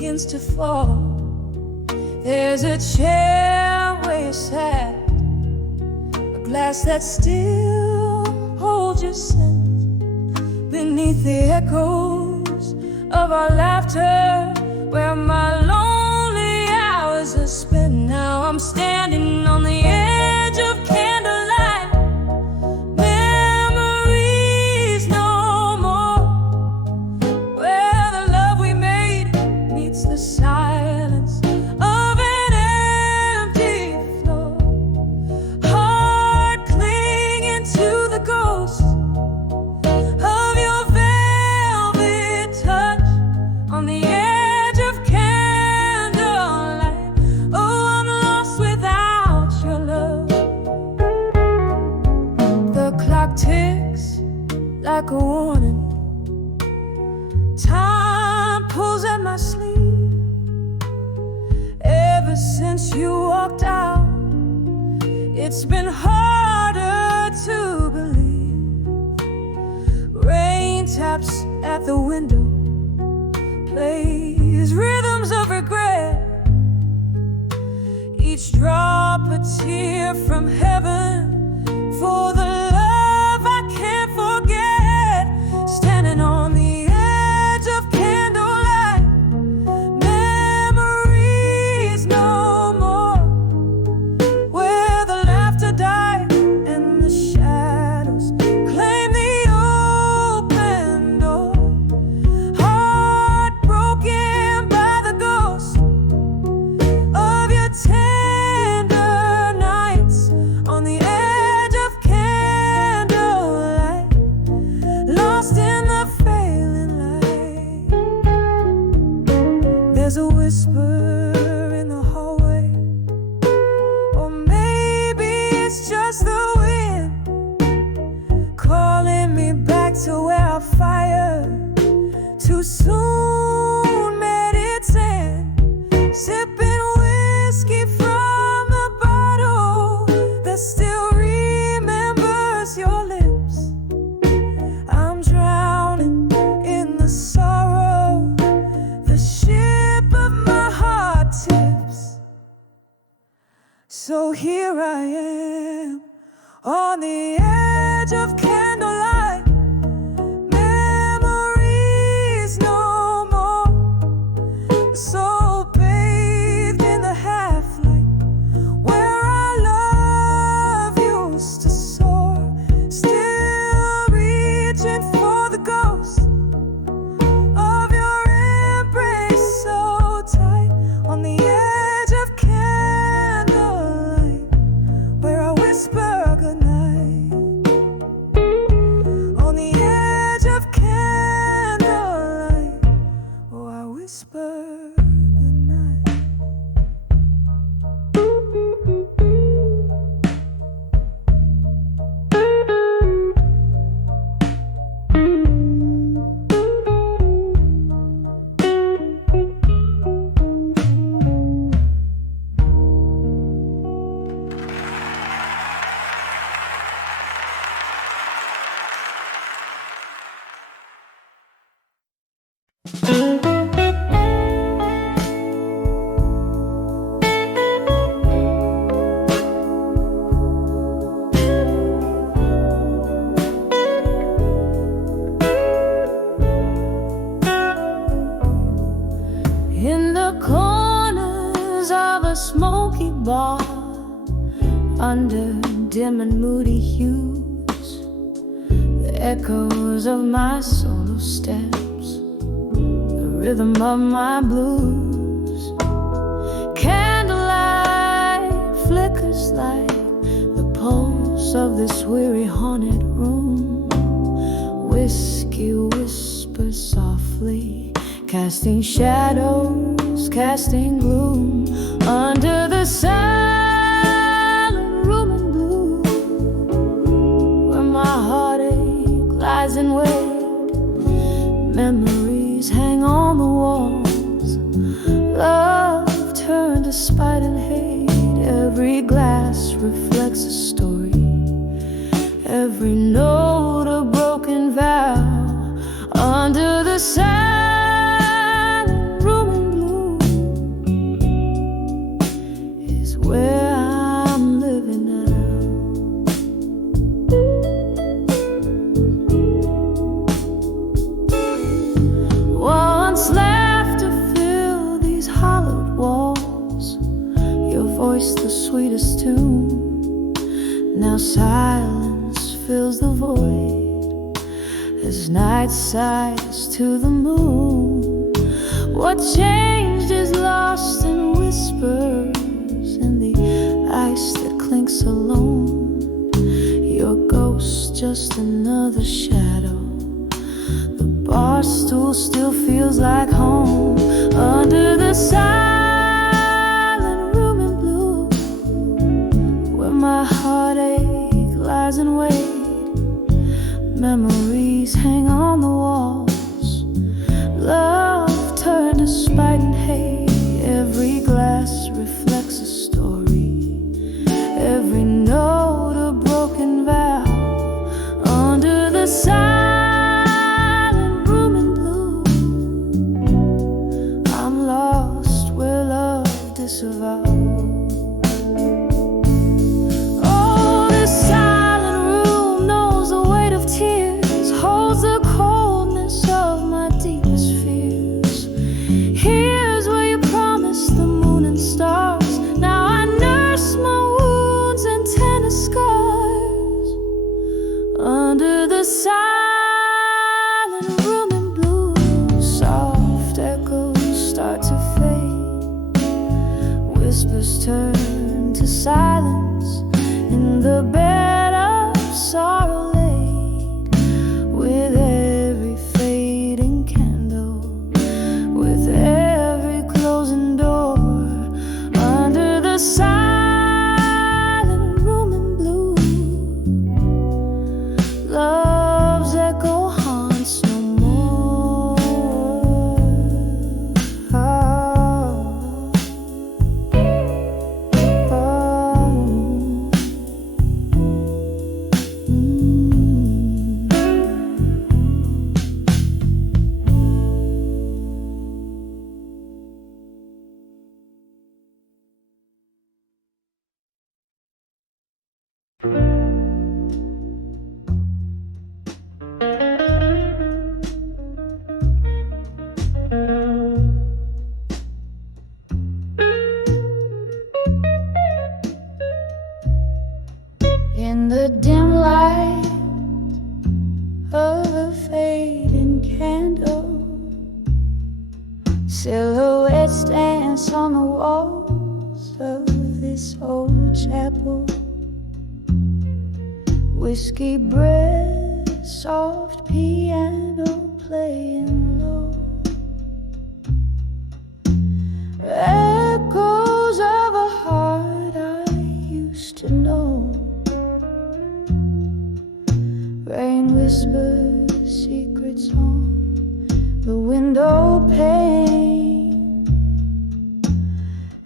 begins to fall. There's a chair where you're sat, a glass that still holds your scent, beneath the echoes of our laughter, where my lonely hours are spent. Now I'm standing on the edge of candlelight, memories no more, where the love we made meets the silence of an empty floor, heart clinging to the ghost of your velvet touch on the edge of candlelight. Oh, I'm lost without your love. The clock ticks like a warning, time pulls at my sleeve. Ever since you walked out, it's been harder to believe. Rain taps at the window, plays rhythms of regret, each drop a tear from heaven for the love I can't forget. Standing on the edge of candlelight, memories no more, where the laughter died and the shadows claim the open door, heartbroken by the ghost of your tender nights on the edge of candlelight, lost in the failing light. There's a whisper in the hallway, or maybe it's just the wind calling me back to where our fire too soon met its end. Sipping whiskey from the bottle that still remembers your lips. I'm drowning in the sorrow, the ship of my heart tips. So here I am on the edge of candlelight, memories no more, so bathed in the half-light, where our love used to soar, still reaching for the ghost of your embrace so tight, on the edge of candlelight, where I whisper goodnight, on the edge of candlelight, oh, I whisper goodnight. In the corners of a smoky bar, under dim and moody hues, the echoes of my solo steps, the rhythm of my blues. Candlelight flickers like the pulse of this weary haunted room. Whiskey whispers softly, casting shadows, casting gloom, under the silent room in blue, where my heartache lies in wait. Memories hang on the walls, love turned to spite and hate. Every glass reflects a story, every note a broken vow, under the silent room in blue. the sweetest tune. Now silence fills the void as night sighs to the moon. What changed is lost in whispers, in the ice that clinks alone. Your ghost, just another shadow. The bar stool still feels like home. Under the silent room in blue, where my heartache lies in wait, memories hang on the walls. Love turned to spite and hate. Every glass reflects a story, every note a broken vow. Under the silent room in blue, I'm lost where love disavowed. Oh, this silent room knows the weight of tears, holds the coldness of my deepest fears. Here's where you promised the moon and stars. Now I nurse my wounds and tender scars. Under the silent room in blue, soft echoes start to fade. Whispers turn to silence in the bed of sorrow laid. With every fading candle, with every closing door. Under the silent room in blue, love's echo haunts no more. Oh, in the dim light of a fading candle, silhouettes dance on the walls of this old chapel. Whiskey breath, soft piano playing low, echoes of a heart I used to know. Rain whispers secrets on the window pane.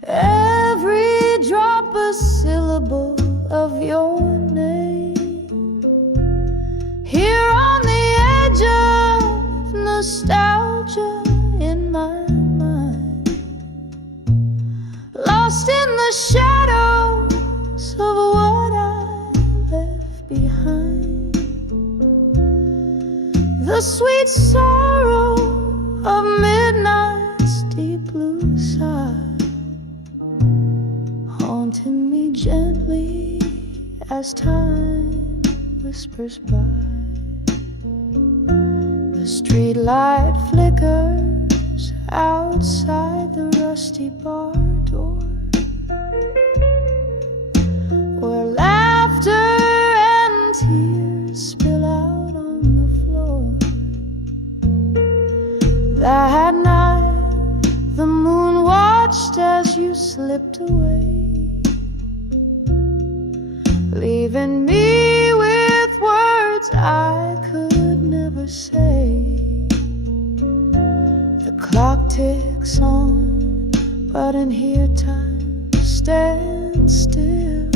Every drop a syllable of your name. Here on the edge of nostalgia in my mind, lost in the shadows of what I left behind. The sweet sorrow of midnight's deep blue sigh, haunting me gently as time whispers by. The street light flickers outside the rusty bar door, where laughter and tears spill out on the floor. That night the moon watched as you slipped away, leaving me with words I could never say. The clock ticks on, but in here time stands still,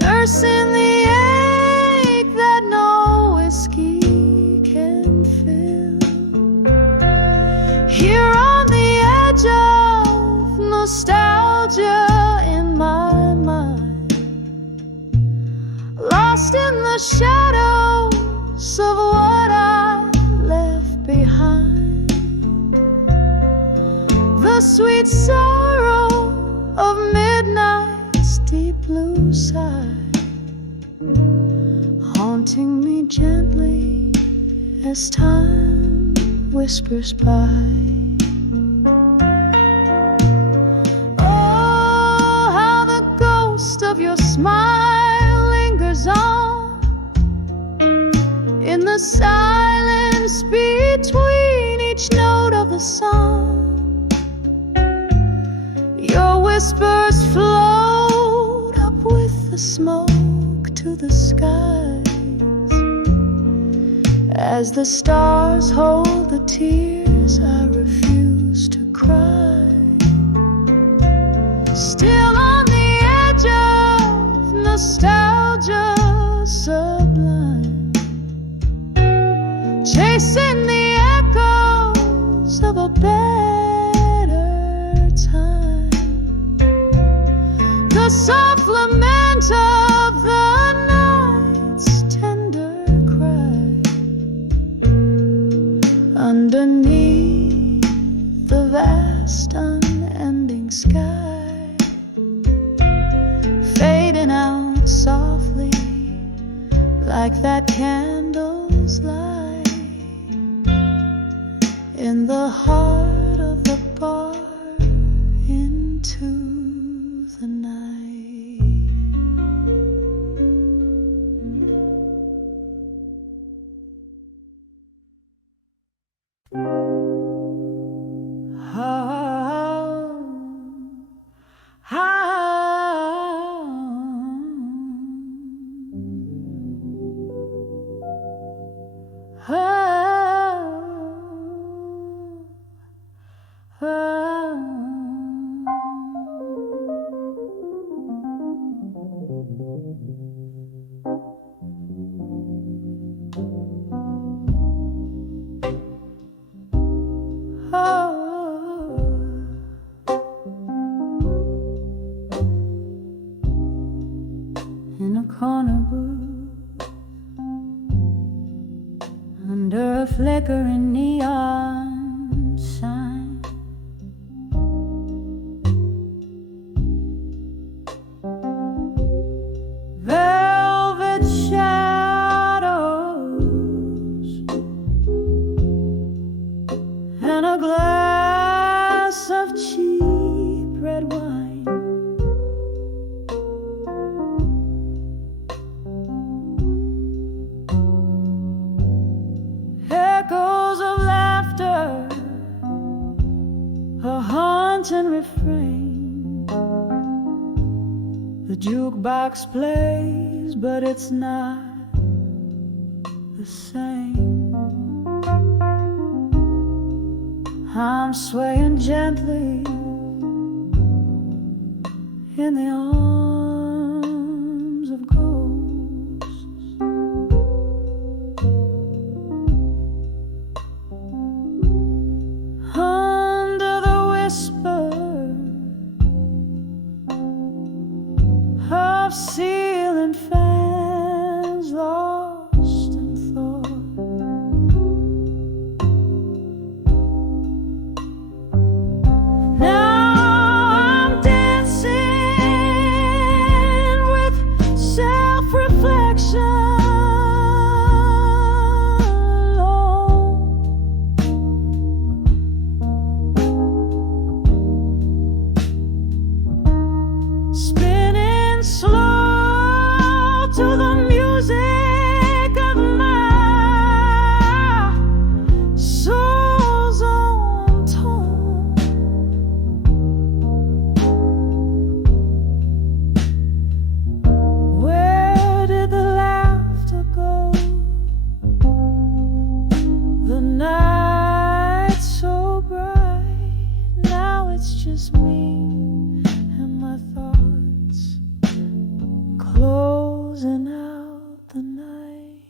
nursing the ache that no whiskey can fill. Here on the edge of nostalgia in my mind, lost in the shadows of what I left behind. The sweet sorrow of me side, haunting me gently as time whispers by. Oh, how the ghost of your smile lingers on in the silence between each note of the song. Your whispers float up with the smoke to the skies as the stars hold the tears I refuse to cry. Still on the edge of nostalgia sublime, chasing the echoes of a better time. The soft lament of the night's tender cry underneath the vast unending sky, fading out softly like that candle's light in the heart of the bar into the night. In a corner booth, under a flickering neon sign, velvet shadows and a glass of cheap red wine. Echoes of laughter, a haunting refrain. The jukebox plays, but it's not the same. I'm swaying gently in the arms of ghosts. Under the whisper of ceiling fans, lost in thought. Now I'm dancing with self-reflection. Spinning slow to the music of my soul's own tone. Where did the laughter go? The night's so bright, now it's just me and my thoughts closing out the night.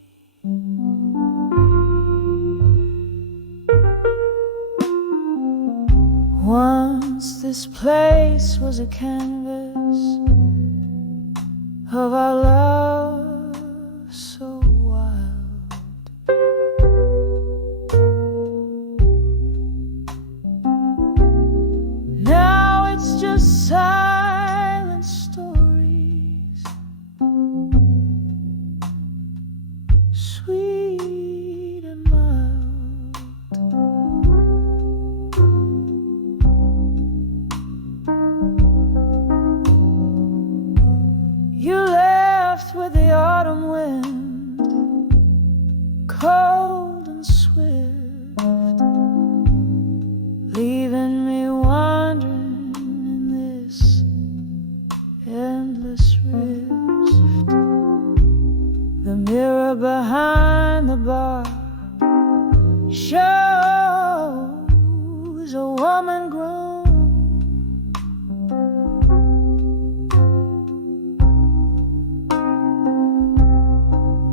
Once this place was a canvas of our love so wild. Now it's just silent stories shows a woman grown,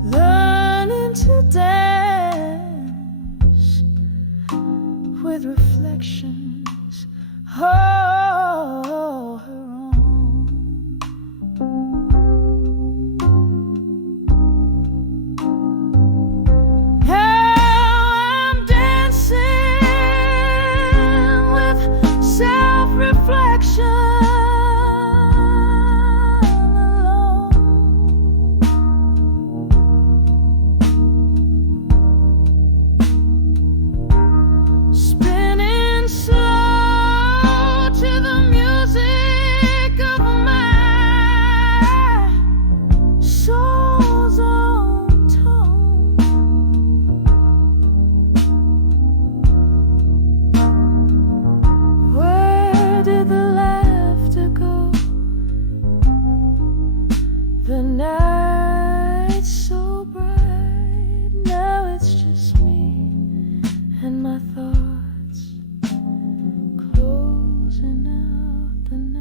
learning to dance with reflections of her own. The night's so bright, now it's just me and my thoughts closing out the night.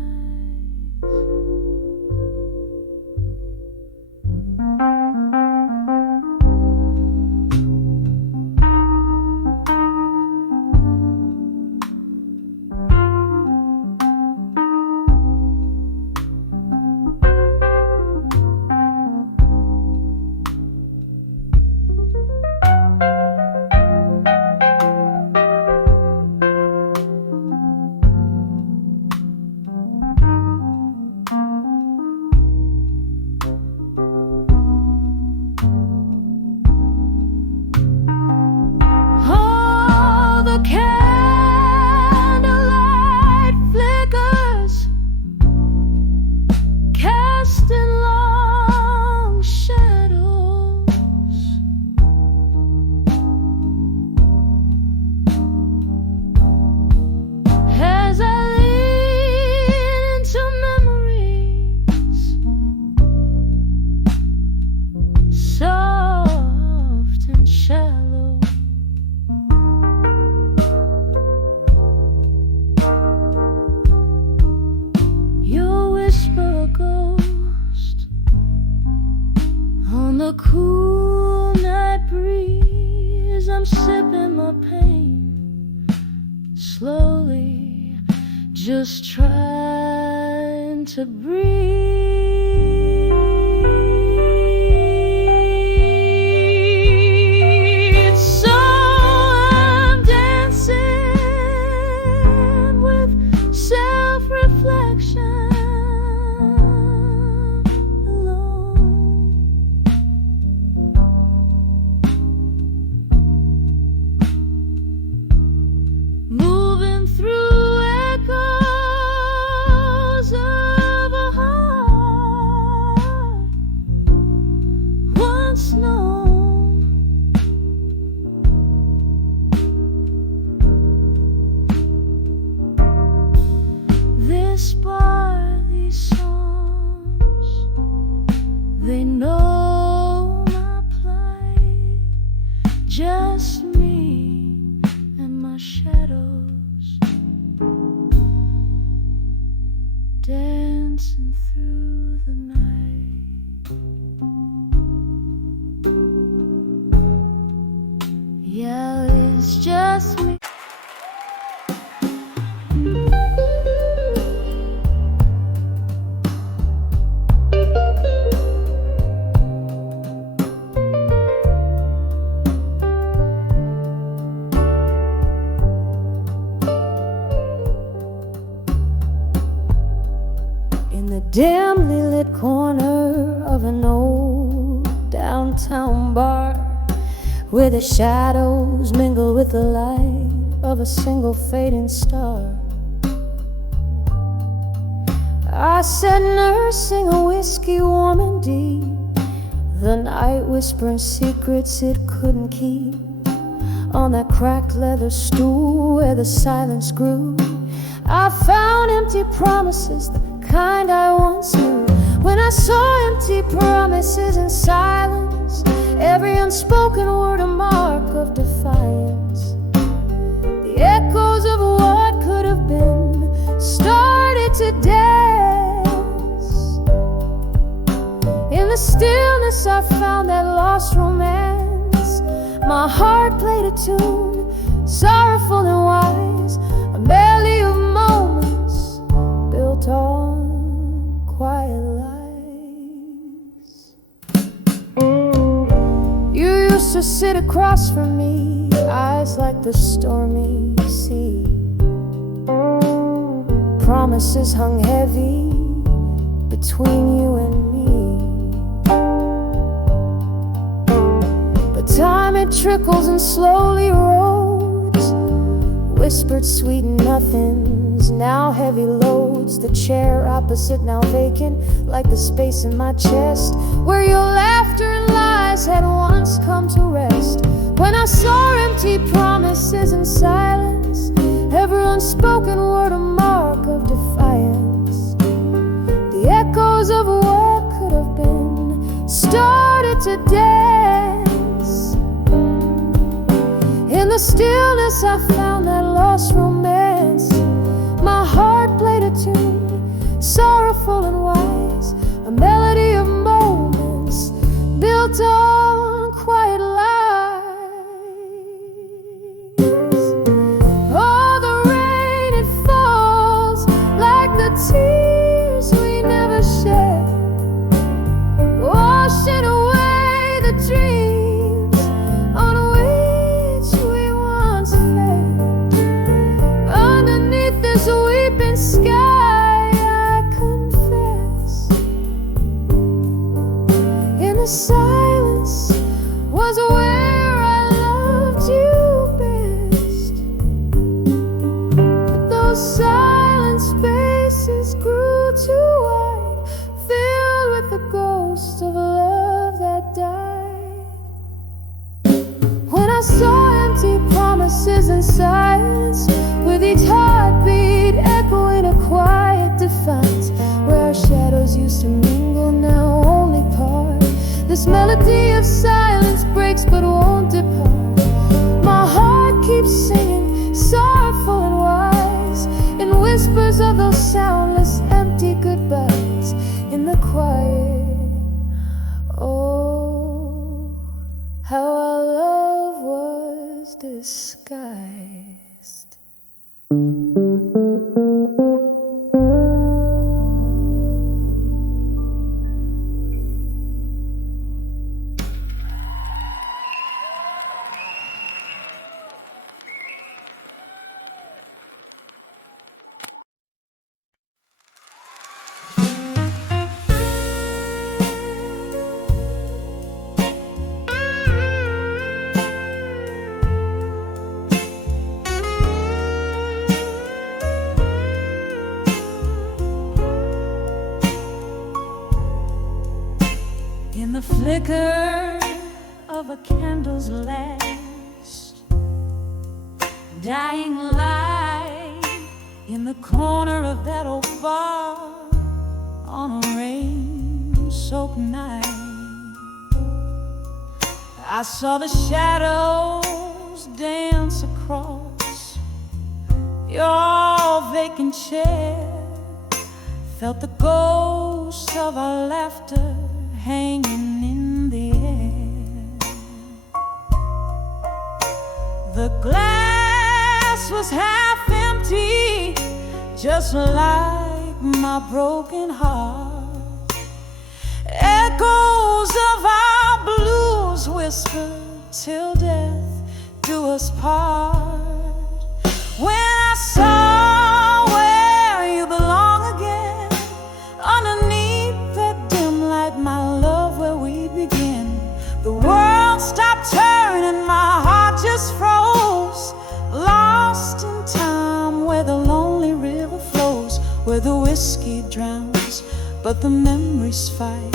The cool night breeze, I'm sipping my pain slowly, just trying to breathe. So I'm dancing with self-reflection. By these songs, they know my plight, just me and my shadows dancing through the night. Yeah, it's just me. Dimly lit corner of an old downtown bar, where the shadows mingle with the light of a single fading star. I sat nursing a whiskey warm and deep, the night whispering secrets it couldn't keep, on that cracked leather stool where the silence grew. I found empty promises, the kind I once knew. When I saw empty promises and silence, every unspoken word a mark of defiance. I found that lost romance. My heart played a tune, sorrowful and wise, a medley of moments built on quiet lies. You used to sit across from me, eyes like the stormy sea. Promises hung heavy between you and me. But time it trickles and slowly rolls, whispered sweet nothings, now heavy loads. The chair opposite now vacant, like the space in my chest where your laughter and lies had once come to rest. When I saw empty promises and silence, every unspoken word a mark of defiance, the echoes of what could have been started to dance. In the stillness I found that lost romance. My heart played a tune, sorrowful and wise, a melody of moments built on quiet lies. Oh, the rain, it falls like the tears we never shed, washing away the dreams on which we once fed. Underneath this weeping sky, I confess, in the silence was where I loved you best. But those silent spaces grew too wide, filled with the ghost of love that died. When I saw empty promises and silence, with each heartbeat echoing a quiet defiance, where our shadows used to mingle now only part. This melody of silence breaks but won't depart. My heart keeps singing, sorrowful and wise, in whispers of those soundless empty goodbyes in the quiet. Oh, how our love was disguised. In the flicker of a candle's last dying light, in the corner of that old bar on a rain-soaked night, I saw the shadows dance across your vacant chair, felt the ghost of our laughter hanging in the air. The glass was half empty, just like my broken heart. Echoes of our blues whispered till death do us part. When I saw where you belong again, underneath that dim light, my love, where we begin, the world stopped turning, my heart just froze, lost in time where the lonely river flows, where the whiskey drowns but the memories fight.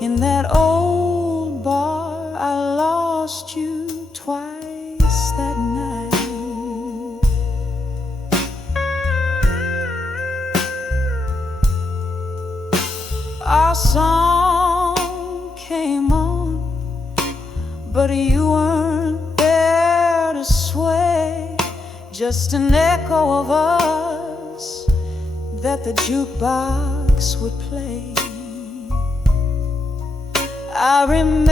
In that old bar I lost you twice that night. Our song came on, but you weren't there to sway, just an echo of us that the jukebox would play. I remember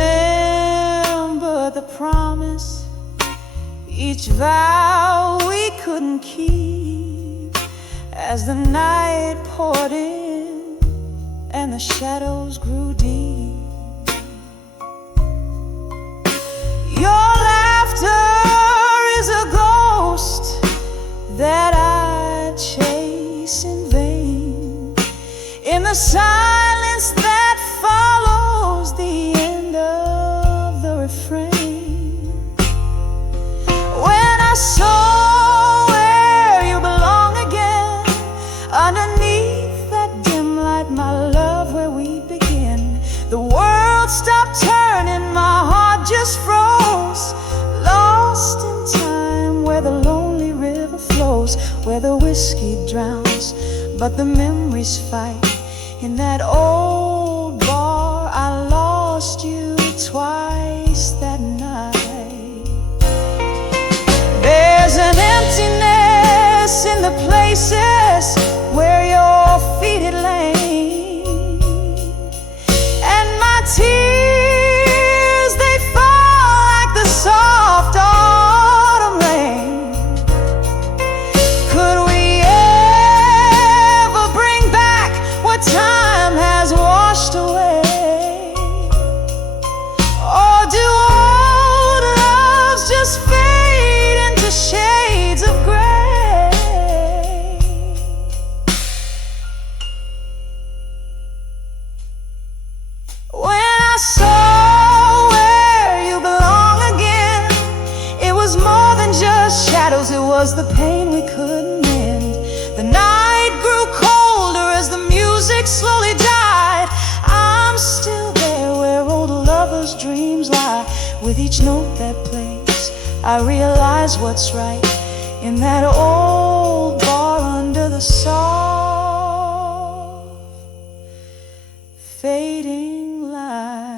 the promise, each vow we couldn't keep, as the night poured in and the shadows grew deep. Your laughter is a ghost that I chase in vain, in the silence that follows the end of the refrain. When I saw where you belong again, underneath that dim light, my love, where we begin, the world stopped turning, my heart just froze, lost in time where the lonely river flows, where the whiskey drowns but the memories fight. In that old bar I lost you twice that night. There's an emptiness in the places where your feet had lain, and my tears, they fall like the soft autumn rain. Could we ever bring back what time has washed away? Or do old loves just fade into shades of gray? When I saw where you belong again, it was more than just shadows, it was the pain we couldn't mend. The night grew colder as the music slowly died. I'm still there where old lovers' dreams lie. With each note that plays, I realize what's right in that old bar under the soft fading light.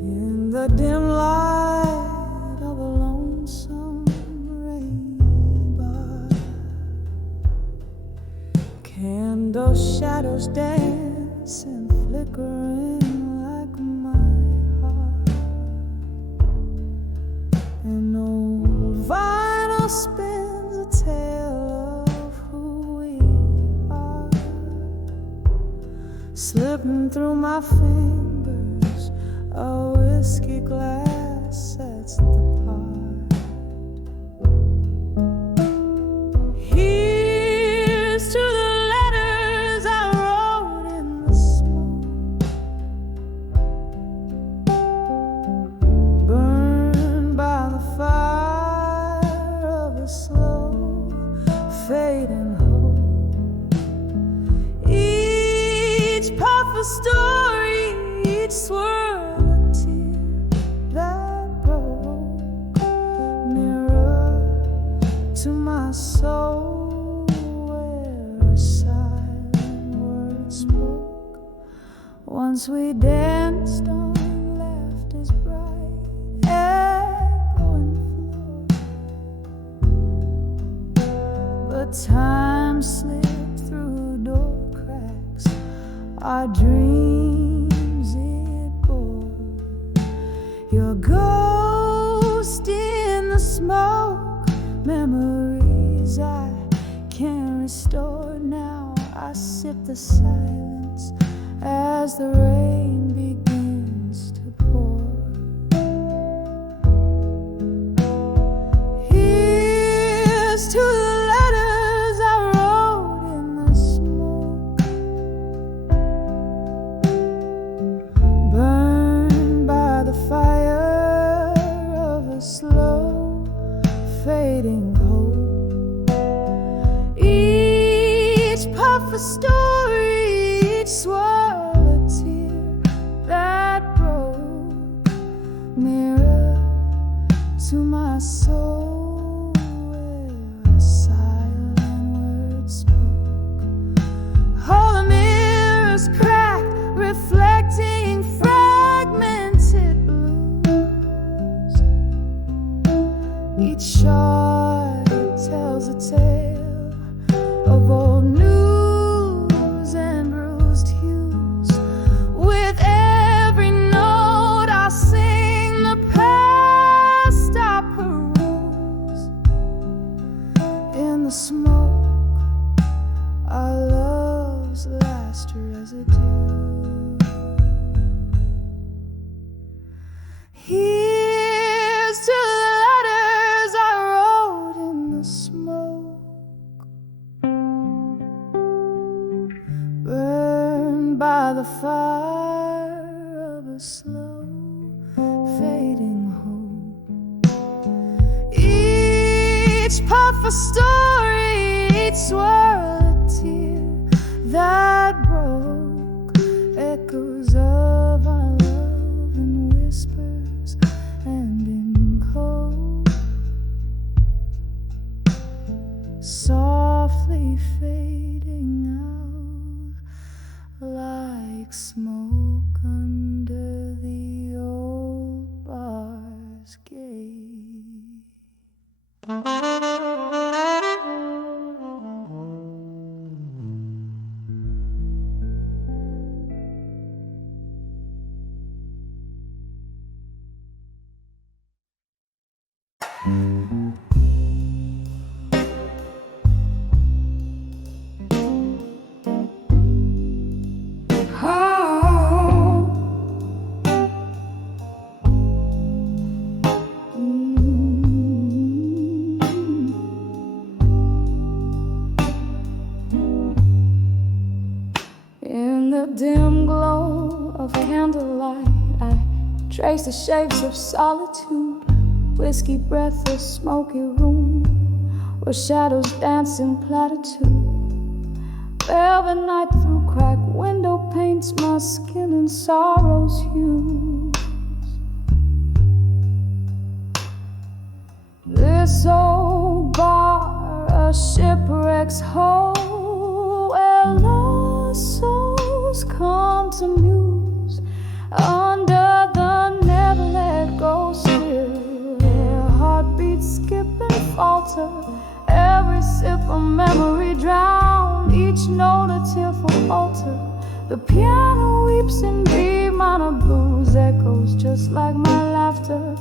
In the dim light of a lonesome rain bar, candle shadows dance and flickering like my heart. An old vinyl spins a tale of who we are, slipping through my fingers. A whiskey glass sets the part. Here's to the letters I wrote in the smoke, burned by the fire of a slow fading hope. Each puff a story, each swirl to my soul, where a silent word spoke. Once we danced on laughter's bright echoing floor, but time slipped through door cracks, our dreams it bore. Your ghost in the smoke, memories I can't restore now. I sip the silence as the rain begins to pour. Here's to the letters I wrote in the smoke, burned by the fire of a slow fading hope. a story, each swirl a tear that broke. Mirror to my soul, where a silent word spoke. All the mirrors cracked, reflecting fragmented blues. Each shard tells a tale of old news and bruised hues. With every note I sing, the past I peruse. In the smoke, our love's last residue. Here's to the letters I wrote in the smoke, burned by the fire of a slow fading hope. Each puff a story, each swirl a tear that broke. Echoes of our love in whispers and in cold, softly fading out like smoke under the old bar's gate. In the dim glow of candlelight, I trace the shapes of solitude. Whiskey breath, a smoky room where shadows dance in platitude. Velvet night through cracked window paints my skin in sorrow's hues. This old bar, a shipwreck's hole where lost souls come to muse under the never let go still. Their heartbeats skip and falter, every sip a memory drowned, each note a tearful altar. The piano weeps in B minor blues, echoes just like my laughter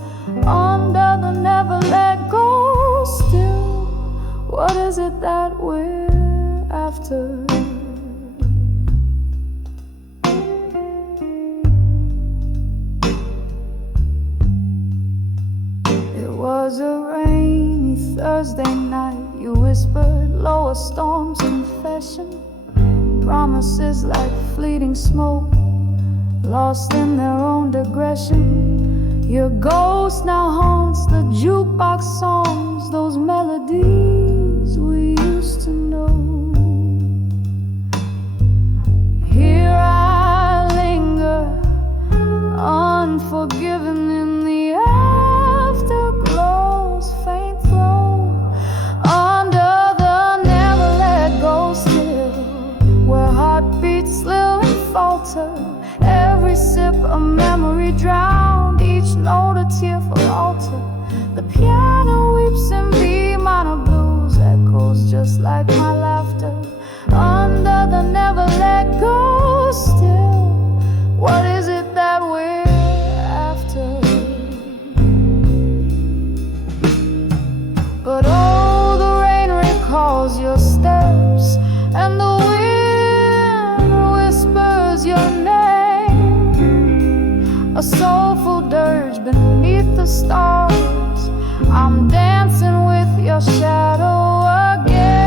under the never let go still. What is it that we're after? It was a rainy Thursday night. You whispered lower storms confession, promises like fleeting smoke, lost in their own digression. Your ghost now haunts the jukebox songs, those melodies we used to know. Here I linger, unforgiven in the afterglow's faint throe, under the never let go still, where heartbeats slow and falter, every sip a memory drowned, each note a tearful altar. The piano weeps in B minor blues, echoes just like my laughter under the never let go still. What is it that we're after? But oh, the rain recalls your steps, and the wind whispers your name, a soulful dirge beneath the stars. I'm dancing with your shadow again.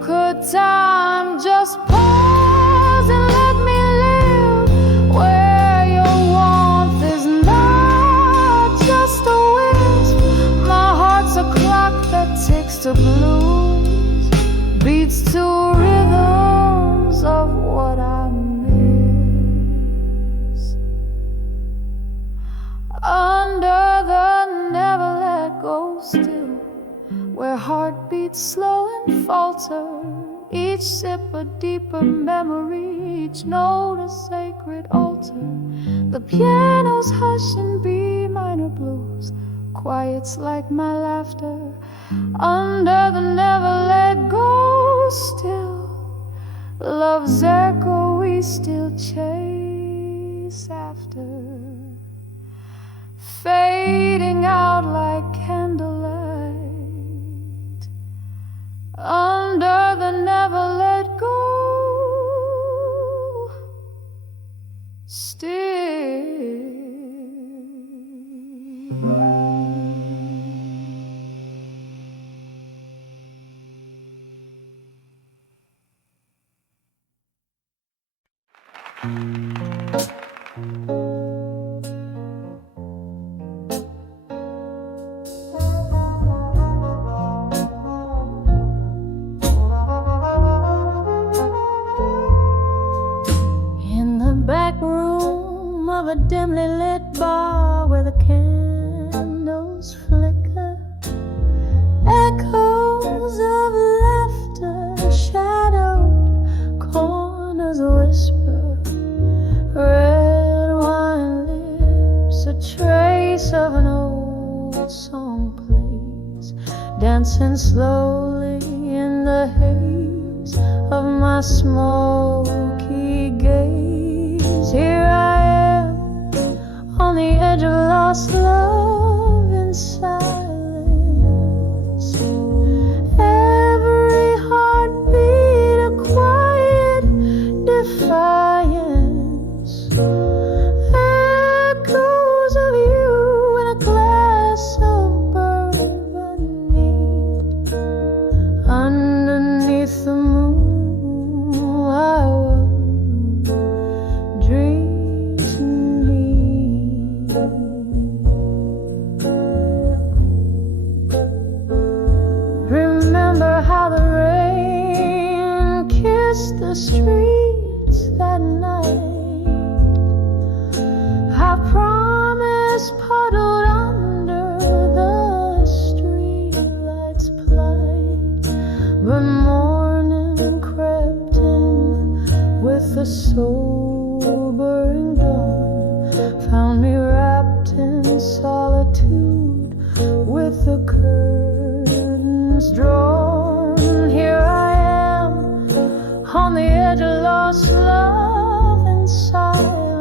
Could time just pause and let me live where your warmth is not just a wisp? My heart's a clock that ticks to blues, slow and falter, each sip a deeper memory, each note a sacred altar. The piano's hush in B minor blues quiets like my laughter. Under the never let go still, love's echo we still chase after, fading out like candlelight. Under the never let go still. In the back room of a dimly lit bar where the candles flicker, echoes of laughter, shadowed corners whisper, red wine lips, a trace of an old song plays, dancing slowly in the haze of my smoky gaze. Here I am on the edge of lost love in silence, every heartbeat a quiet defiance, echoes of you in a glass of bourbon neat. Underneath the moon our dreams meet. Remember how the rain kissed the streets that night, how promise puddled under the streetlight's plight, but morning crept in with the sobering dawn, found me wrapped in solitude with the curtains drawn. Here I am on the edge of lost love in silence,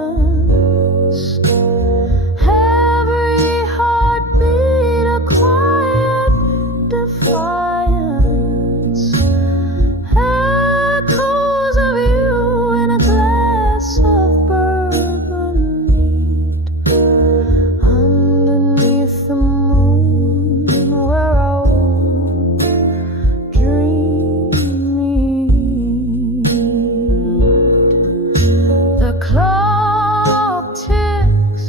every heartbeat a quiet defiance, echoes of you in a glass of bourbon neat. Underneath the moon where our dreams meet. The clock ticks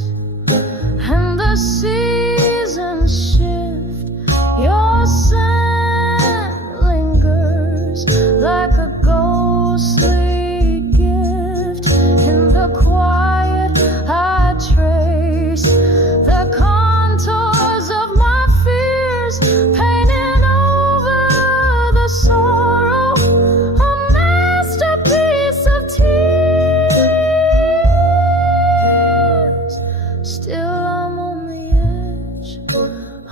and the seasons shift, your scent lingers like a ghostly gift. In the quiet I trace the contours of my fears, painting over the sorrow, a masterpiece of tears. Still I'm on the edge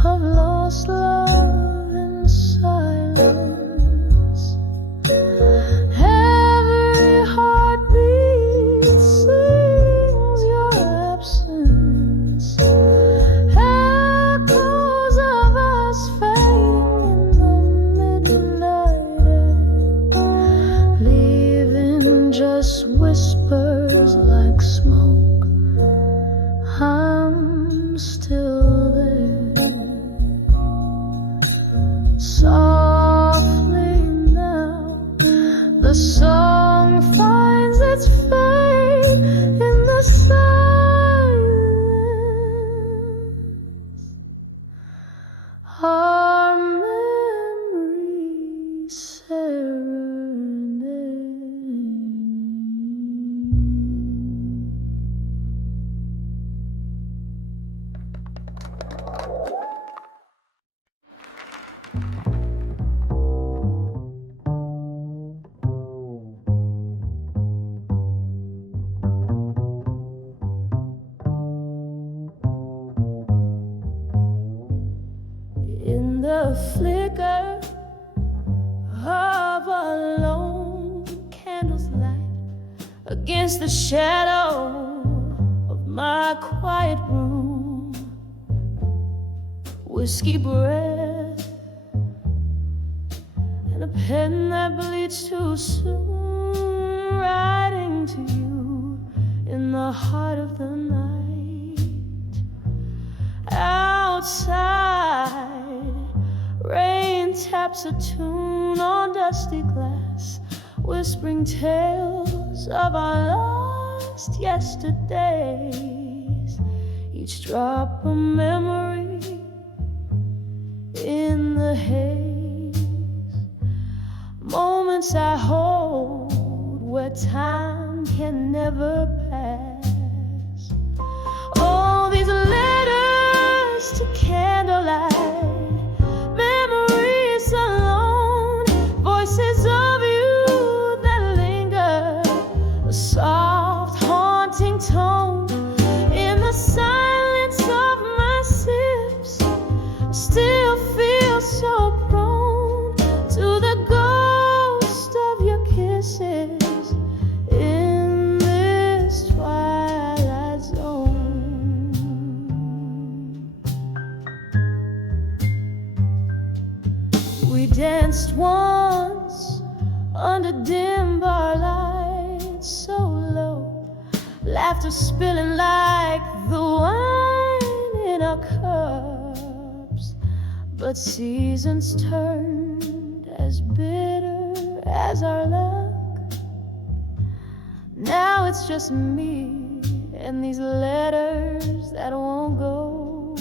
of lost love in silence, every heartbeat sings your absence, echoes of us fading in the midnight air, leaving just whispers like smoke. I'm still there. Softly now, the song finds its fate in the silence. Our memories serenade. against the shadow of my quiet room. Whiskey breath and a pen that bleeds too soon, writing to you in the heart of the night. Outside, rain taps a tune on dusty glass, whispering tales of our lost yesterdays. Each drop a memory in the haze. Moments I hold where time can never pass. All these letters to candlelight, memories alone, voices of you that linger, a soft haunting tone in the silence of my sips. Still feel so prone to the ghost of your kisses in this twilight zone. We danced once under dim bar lights, so low, laughter spilling like the wine in our cups. But seasons turned as bitter as our luck. Now it's just me and these letters that won't go.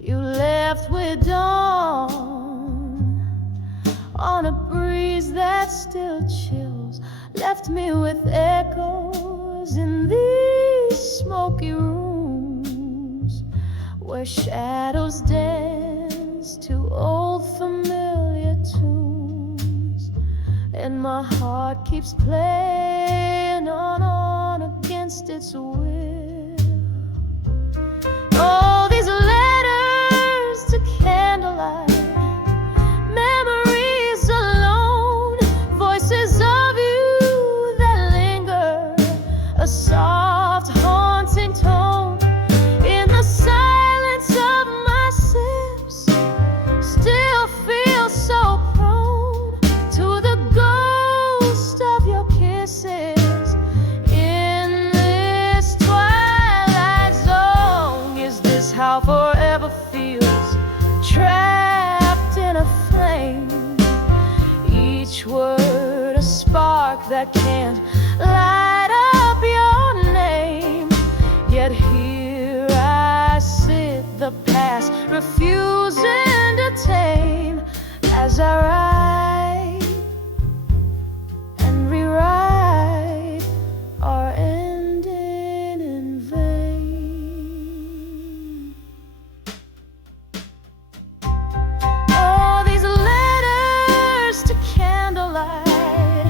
You left with dawn on a breeze that still chills, left me with echoes in these smoky rooms where shadows dance to old familiar tunes, and my heart keeps playing on against its will. All these letters to candlelight, memories alone, voices of you that linger, a soft haunting tone in the silence of my sips. Still feel so prone to the ghost of your kisses in this twilight zone. Is this how forever feels? Trapped in a flame, each word a spark that can't light up your name. Yet here I sit, the past refusing to tame, as I write and rewrite our ending in vain. All these letters to candlelight,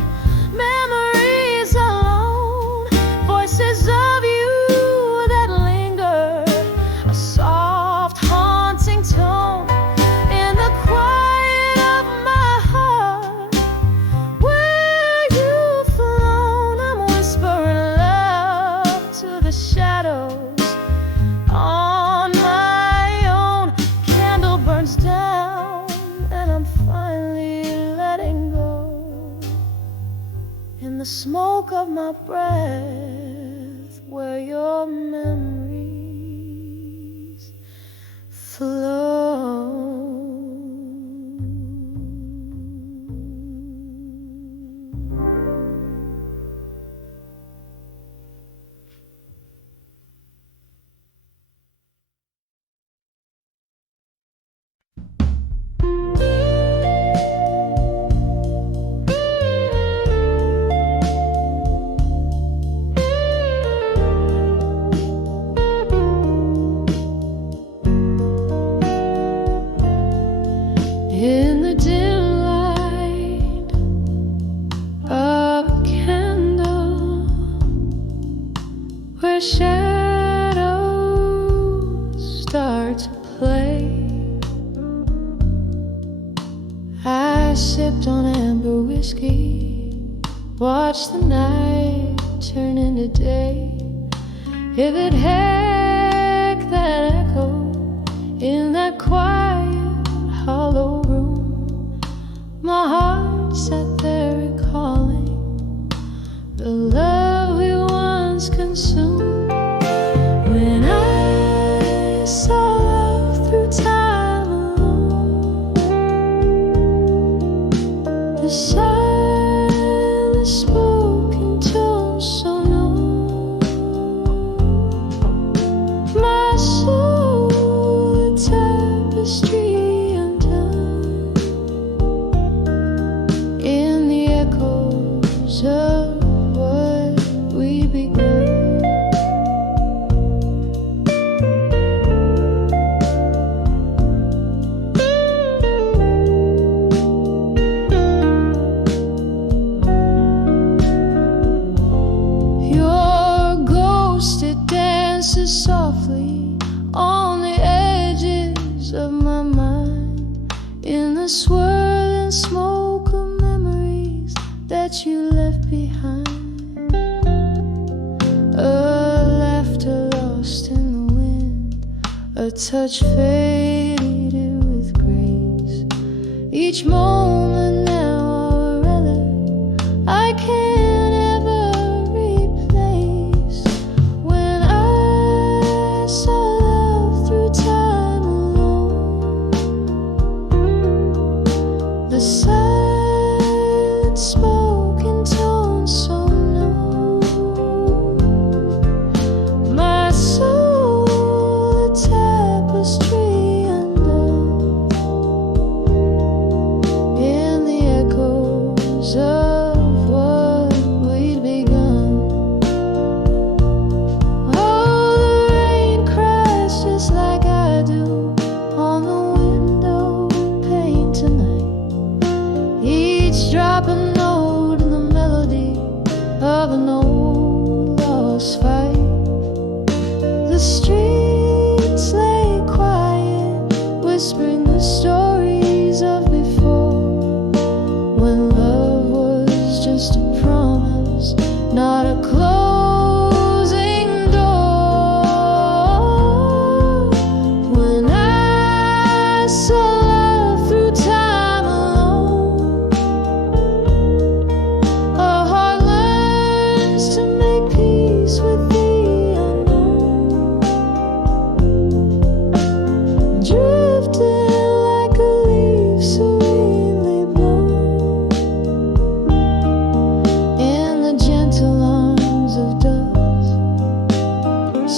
memories alone, voices of you that linger, a soft haunting tone in the quiet of my heart. Where you've flown, I'm whispering love to the shadows on my own. Candle burns down and I'm finally letting go. In the smoke of my breath, where your memories flow. In the dim light of a candle, where shadows start to play, I sipped on amber whiskey, watched the night rainy day. If it had that echo in that quiet, hollow room, my heart sat there recalling the love we once consumed. When I saw love through time alone, the silent spoken tone so known, my soul a tapestry undone in the echoes of what we begun. Softly on the edges of my mind, in the swirling smoke of memories that you left behind. A laughter lost in the wind, a touch faded with grace. Each moment now a relic I can't ever replace. When I saw love through time alone, the silent spoken tone so known, my soul a tapestry undone in the echoes of what we'd begun. Just like I do on the window pane tonight, each drop a note in the melody of an old lost fight. The streets lay quiet, whispering the stories of before, when love was just a promise, not a closing door. When I saw love through time alone, a heart learns to make peace with the unknown, drifting like a leaf serenely blown in the gentle arms of dusk,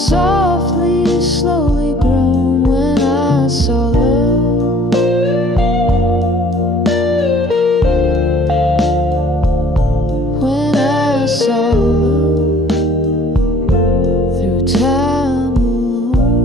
softly, slowly grown. When I saw love, when I saw love through time alone.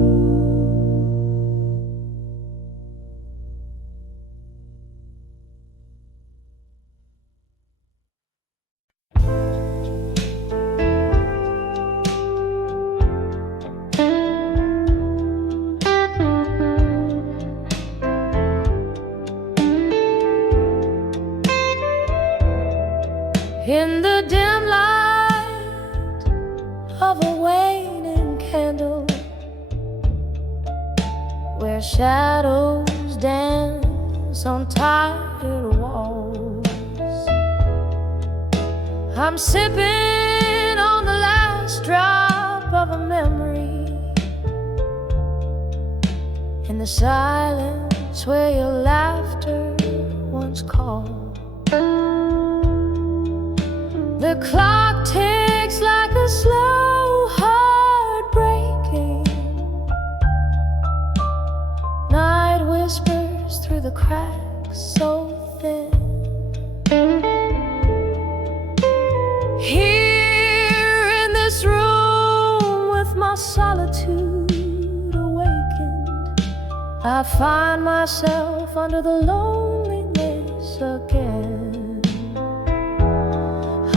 In the dim light of a waning candle, where shadows dance on tired walls, I'm sipping on the last drop of a memory, in the silence where your laughter once called. The clock ticks like a slow heart breaking. Night whispers through the cracks so thin. Here in this room with my solitude awakened, I find myself under the loneliness again.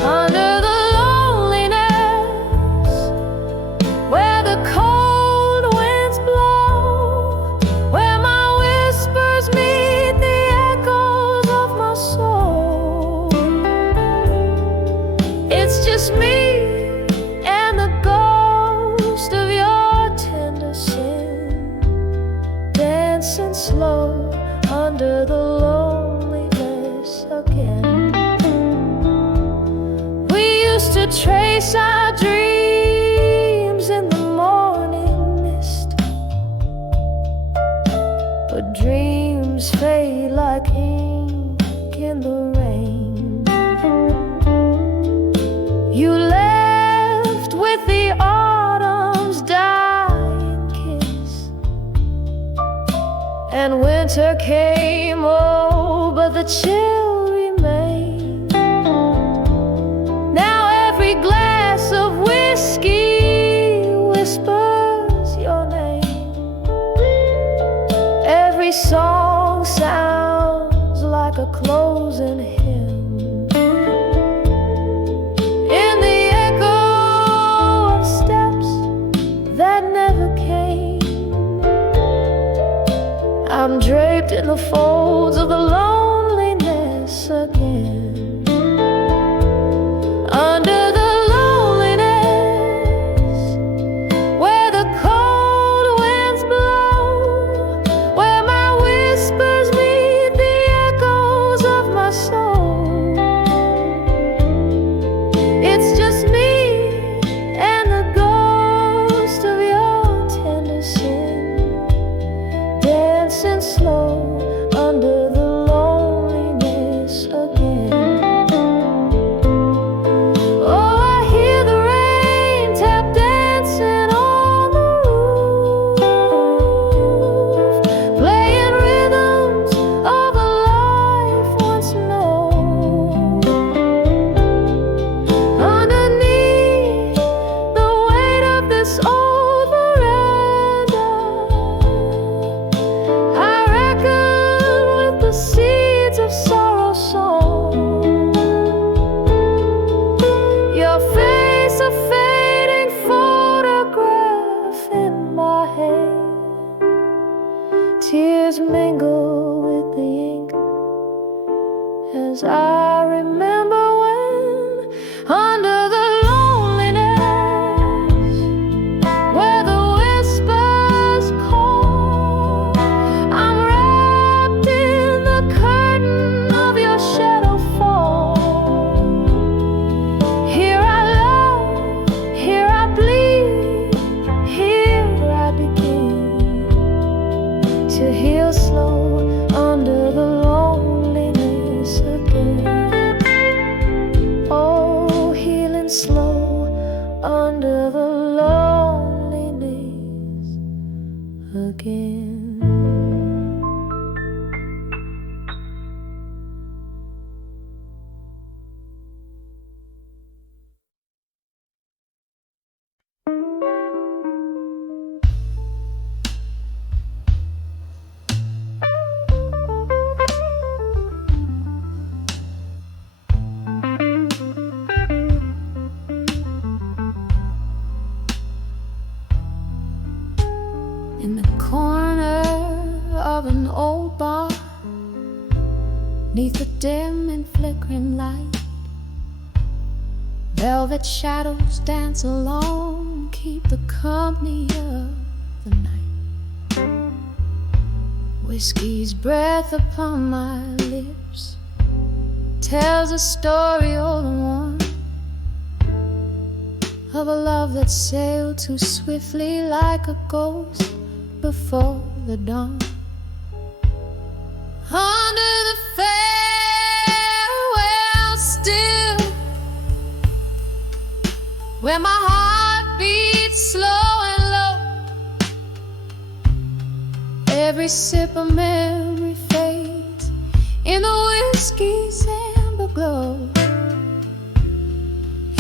Under the loneliness, where the cold winds blow, where my whispers meet the echoes of my soul. It's just me winter came, oh, but the chill remained. Now every glass of whiskey whispers your name. Every song sounds like a closing hymn in the echo of steps that never came. I'm draped in the folds of the loneliness again. Under the loneliness, where the cold winds blow, where my whispers meet the echoes of my soul. It's just me and the ghost of your tender sin, dancing slow under the loneliness again. Oh, I hear the rain tap dancing on the roof, playing rhythms of a life once known. Underneath the weight of this old veranda, I reckon with the seeds of sorrow sown. Your face, a fading photograph in my hand. Tears mingle with the ink as I remember when, under the loneliness, where the whispers call, I'm wrapped in the curtain of your shadow fall. Here I love, here I bleed, here I begin to heal slow under the loneliness again. Oh, healing slow under the loneliness again. In the corner of an old bar, neath the dim and flickering light, velvet shadows dance along, keep the company of the night. Whiskey's breath upon my lips tells a story old and worn, of a love that sailed too swiftly like a ghost before the dawn. Under the farewell still, where my heart beats slow and low, every sip of memory fades in the whiskey's amber glow.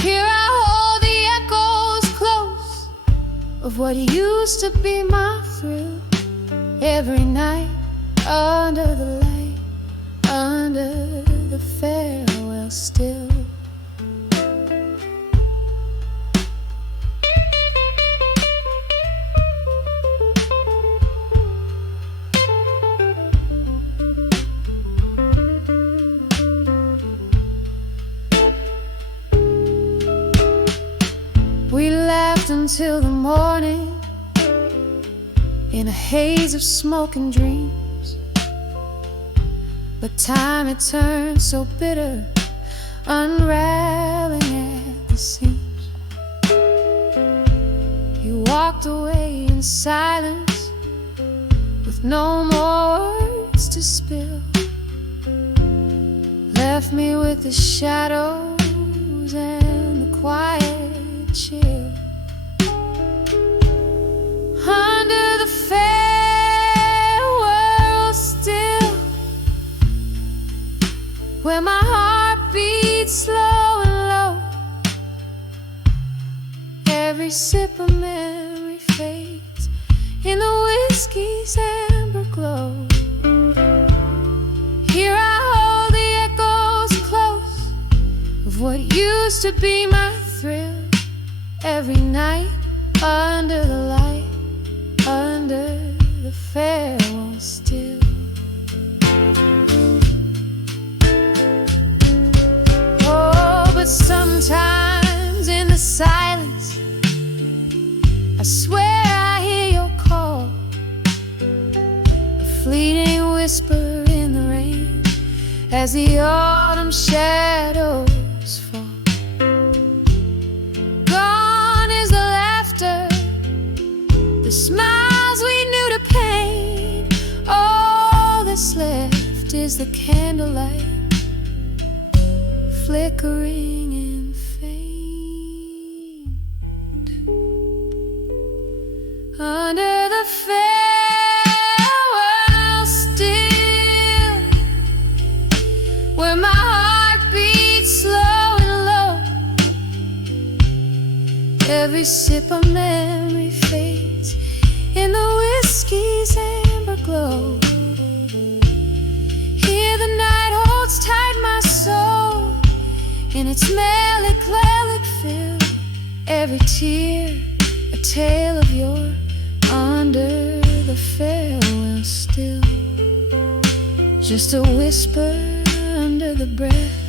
Here I hold the echoes close of what used to be my thrill, every night under the light, under the farewell still. We laughed until the morning in a haze of smoke and dreams, but time had turned so bitter, unraveling at the seams. You walked away in silence with no more words to spill, left me with the shadows and the quiet chill. Under the farewell still, Every sip of memory fades in the whiskey's amber glow. Here I hold the echoes close of what used to be my thrill. Every night under the light, under the farewell still. Oh, but sometimes in the silence I swear I hear your call, a fleeting whisper in the rain as the autumn shadows fall. Gone is the laughter, the smiles we knew to paint. All that's left is the candlelight, flickering and faint. Under the farewell still, where my heart beats slow and low. Every sip of memory fades in the whiskey's amber glow. Here the night holds tight my soul in its melancholic fill. Every tear a tale of yore, under the farewell still. Just a whisper under the breath,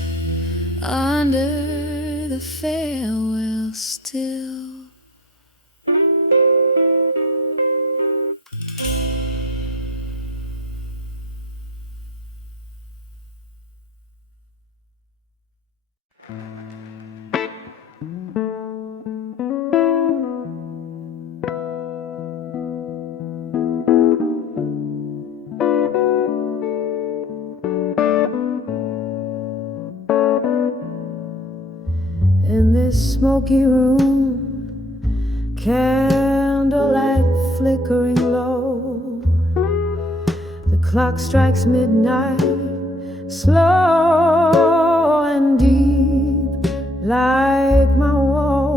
under the farewell still. In this smoky room, candlelight flickering low, the clock strikes midnight, slow and deep, like my woe.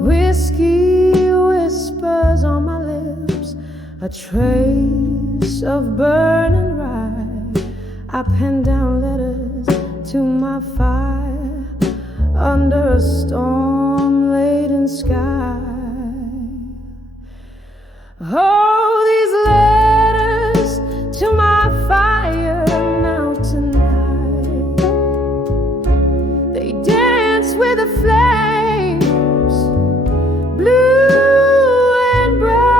Whiskey whispers on my lips, a trace of burning rye. I pen down letters to my fire under a storm-laden sky. Oh, these letters to my fire now tonight, they dance with the flames, blue and bright.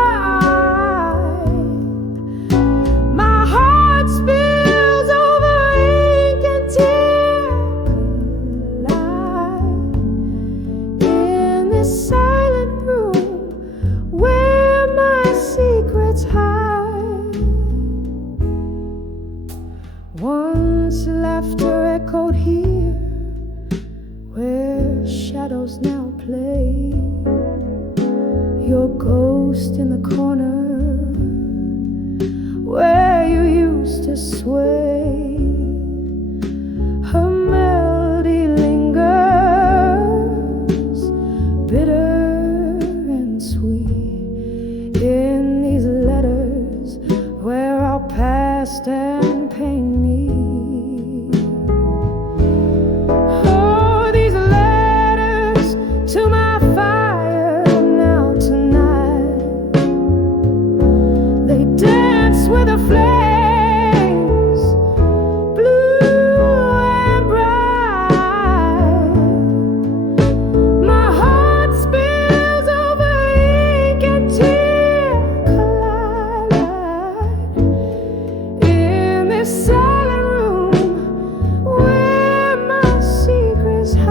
My heart spills over ink and tear in this silent room where my secrets hide. Once laughter echoed here, where shadows now play. Your ghost in the corner where you used to sway. Her melody lingers, bitter and sweet, in these letters where our past and pain meet. Oh, these letters to my fire now tonight, they dance with the flames, blue and bright. My heart spills over ink and tear collide in this silent room where my secrets hide.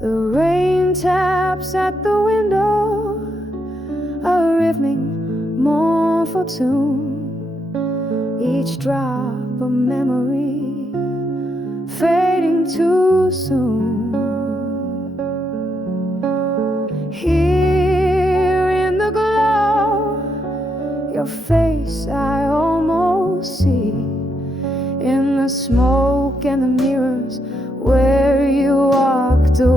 The rain taps at the window, a rhythmic, mournful tune. Each drop a memory, fading too soon. Here in the glow, your face I almost see, in the smoke and the mirrors where you walked away.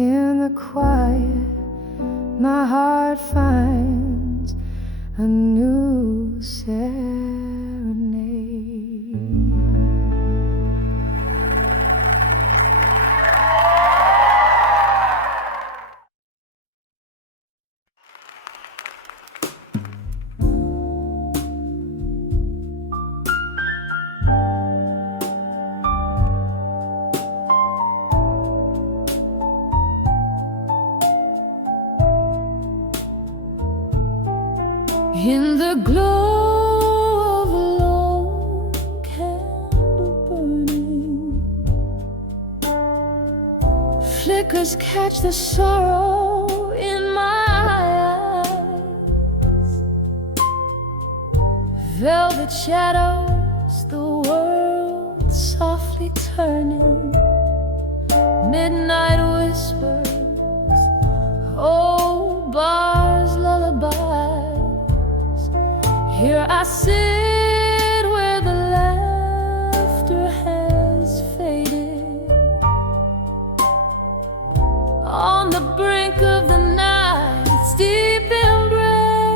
In the quiet, my heart finds a new serenade. In the glow of a lone candle burning, flickers catch the sorrow in my eyes. Velvet shadows, the world softly turning, midnight whispers, old bars, lullabies. Here I sit where the laughter has faded, on the brink of the night's deep embrace.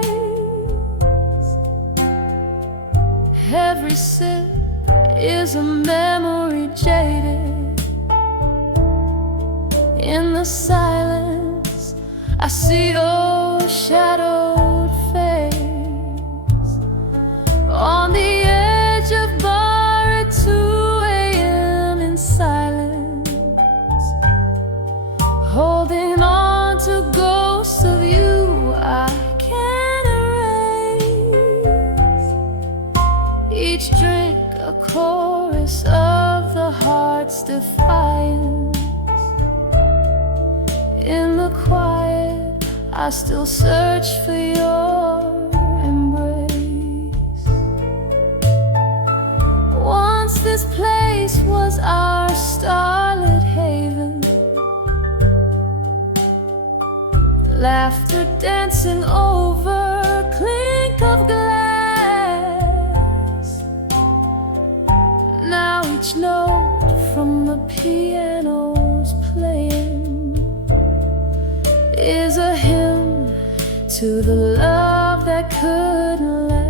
Every sip is a memory jaded. In the silence I see your shadowed face on the edge of bar at 2 a.m. in silence, holding on to ghosts of you I can't erase. Each drink a chorus of the heart's defiance. In the quiet I still search for your this place was our starlit haven, laughter dancing over clink of glass. Now each note from the piano's playing is a hymn to the love that couldn't last.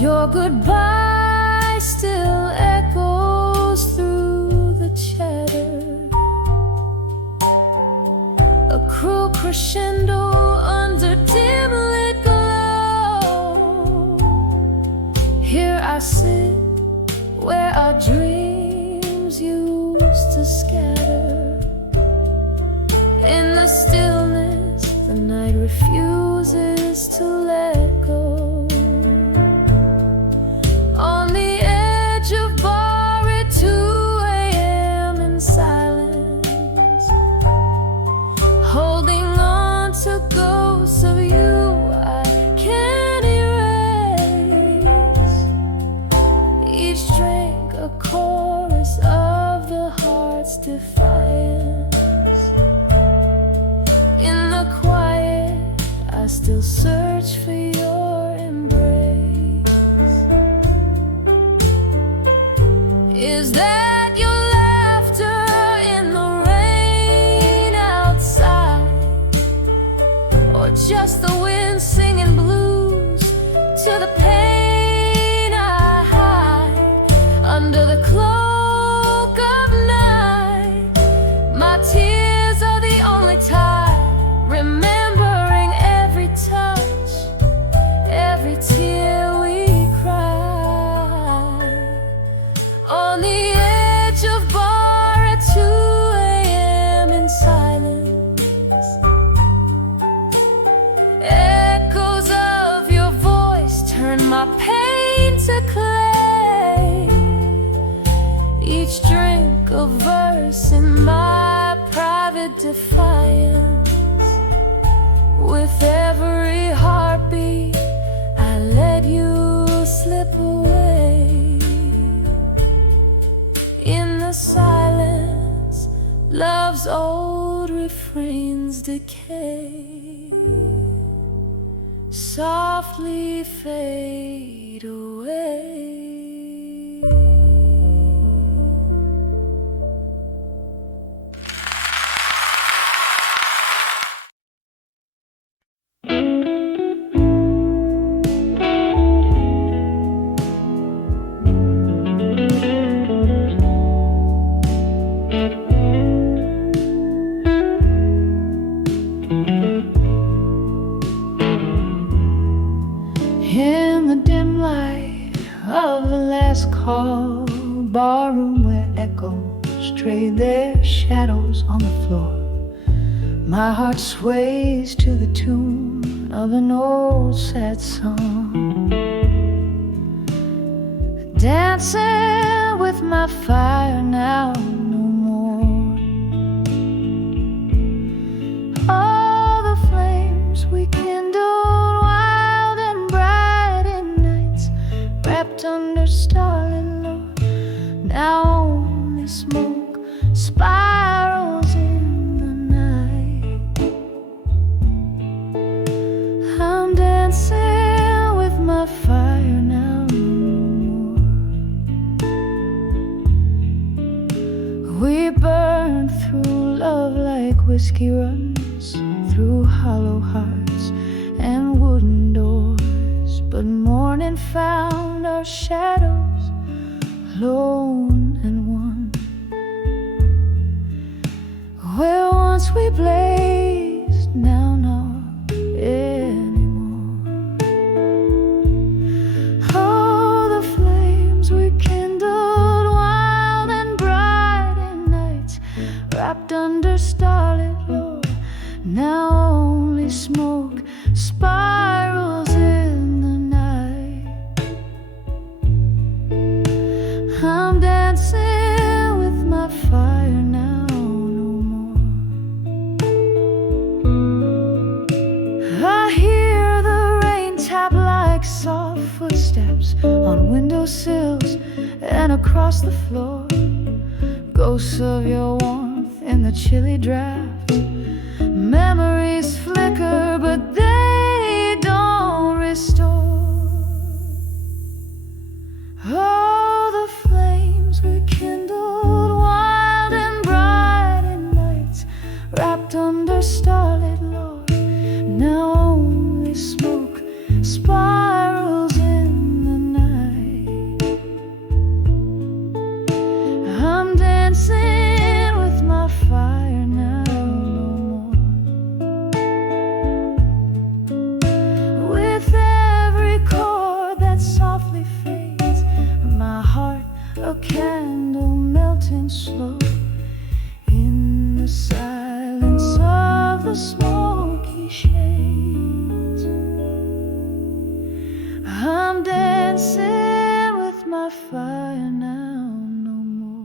Your goodbye still echoes through the chatter, a cruel crescendo under dim lit glow. Here I sit where our dreams used to scatter. In the stillness the night refuses to let go. On the edge of bar at 2 a.m. in silence, holding on to ghosts of you I can't erase. Each drink a chorus of the heart's defiance. In the quiet I still search for your embrace. Is that your laughter in the rain outside, or just the wind singing blues to the pain I hide under the cloak of night? My tears are the only tide, remembering every touch, every tear we cried. On the edge of bar at 2 a.m. in silence, echoes of your voice turn my pain to clay. Each drink a verse in my private defiance. With every heartbeat I let you slip away. In the silence love's old refrains decay, softly fade away. ballroom where echoes trade their shadows on the floor. My heart sways to the tune of an old sad song, dancing with my fire now no more. All the flames we kindled wild and bright in nights, wrapped under starlit lore, now only smoke spirals in the night. I'm dancing with my fire now no more. We burn through love like whiskey runs through hollow hearts and wooden doors, but morning found our shadows alone and one. Where once we blazed, now not anymore. Oh, the flames we kindled wild and bright in nights, wrapped under starlit lore, now only smoke spirals in the night. I'm dancing with my fire now no more. I hear the rain tap like soft footsteps on windowsills and across the floor, ghosts of your warmth in the chilly draft. Memories flicker, but they don't restore. Oh, the flames we kindled wild and bright in nights, wrapped under starlit lore, now only smoke spirals in the night. I'm dancing with my fire now no more. With every chord that softly fades, my heart a candle melting slow in the silence of the smoky shades. I'm dancing with my fire now no more.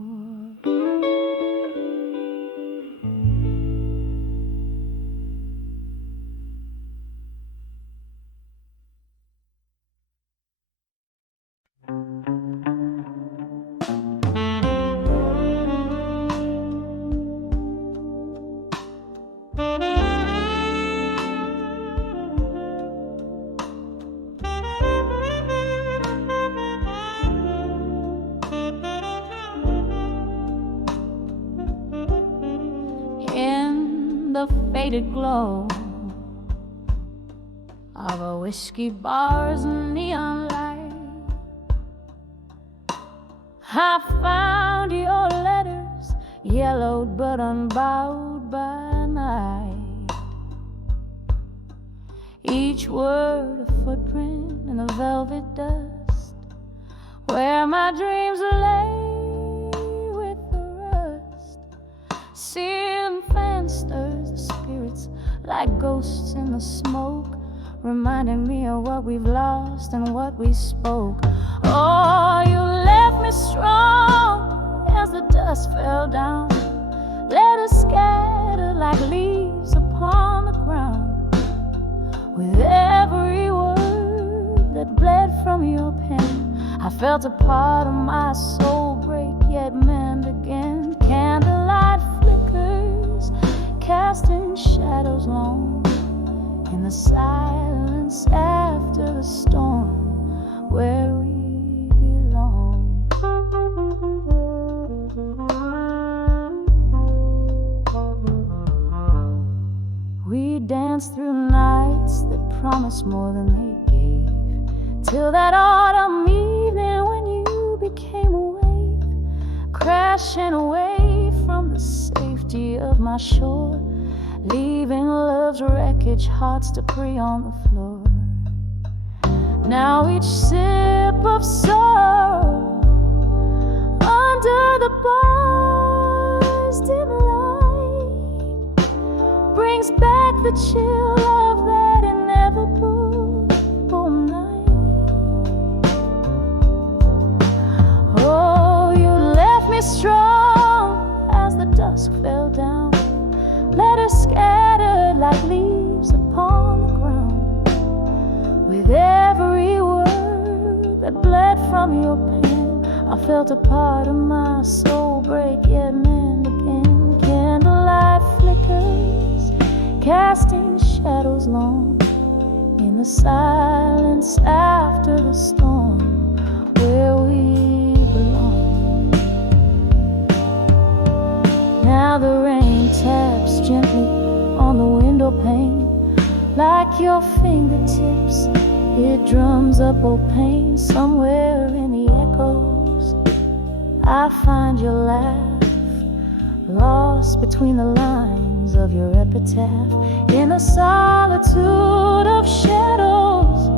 In the faded glow of a whiskey bar's neon light, I found your letters, yellowed but unbowed by night. Each word a footprint in the velvet dust, where my dreams lay with the rust. Seeing fan stirs the spirits like ghosts in the smoke, reminding me of what we've lost and what we spoke. Oh, you left me strong as the dust fell down, let us scatter like leaves upon the ground. With every word that bled from your pen, I felt a part of my soul break, yet mend again. Candlelight flickers, casting shadows long in the silence after the storm, where we belong. We danced through nights that promised more than they gave, till that autumn evening when you became a wave, crashing away from the safety of my shore, leaving love's wreckage, hearts to prey on the floor. Now each sip of sorrow, a under the bars, dim light brings back the chill of that inevitable night. Oh, you left me strong as the dusk fell down, letters scattered like leaves upon the ground. With every word that bled from your pen, I felt a part of my soul break, yet mend again. Candlelight flickers, casting shadows long in the silence after the storm, where we belong. Now the rain taps gently on the window pane, like your fingertips. It drums up old pain. Somewhere in the echoes I find your laugh, lost between the lines of your epitaph. In the solitude of shadows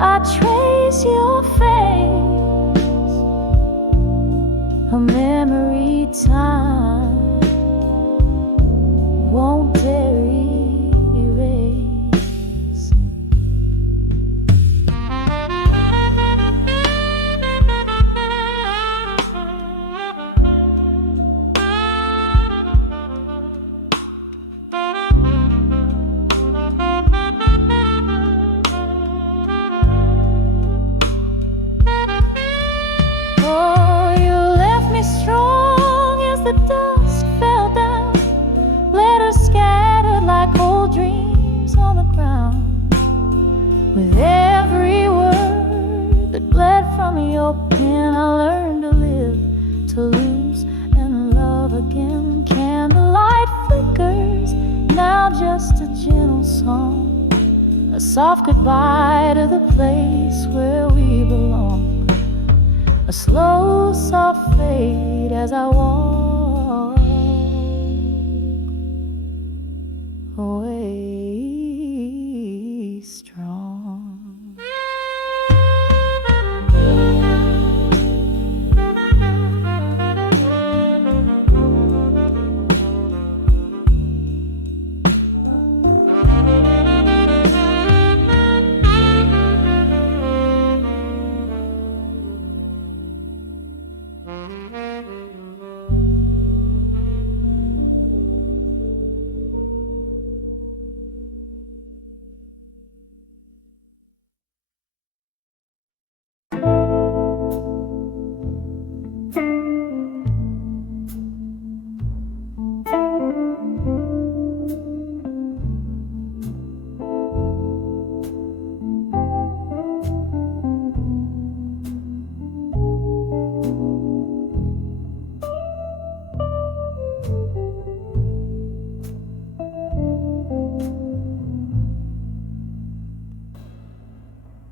I trace your face, a memory time won't dare erase. Oh, you left me strong as the dusk fell down, letters scattered like old dreams on the ground. With every word that bled from your pen, I learned to live, to lose, and love again. Candlelight flickers, now just a gentle song, a soft goodbye to the place where we belong. A slow, soft fade as I walk away strong.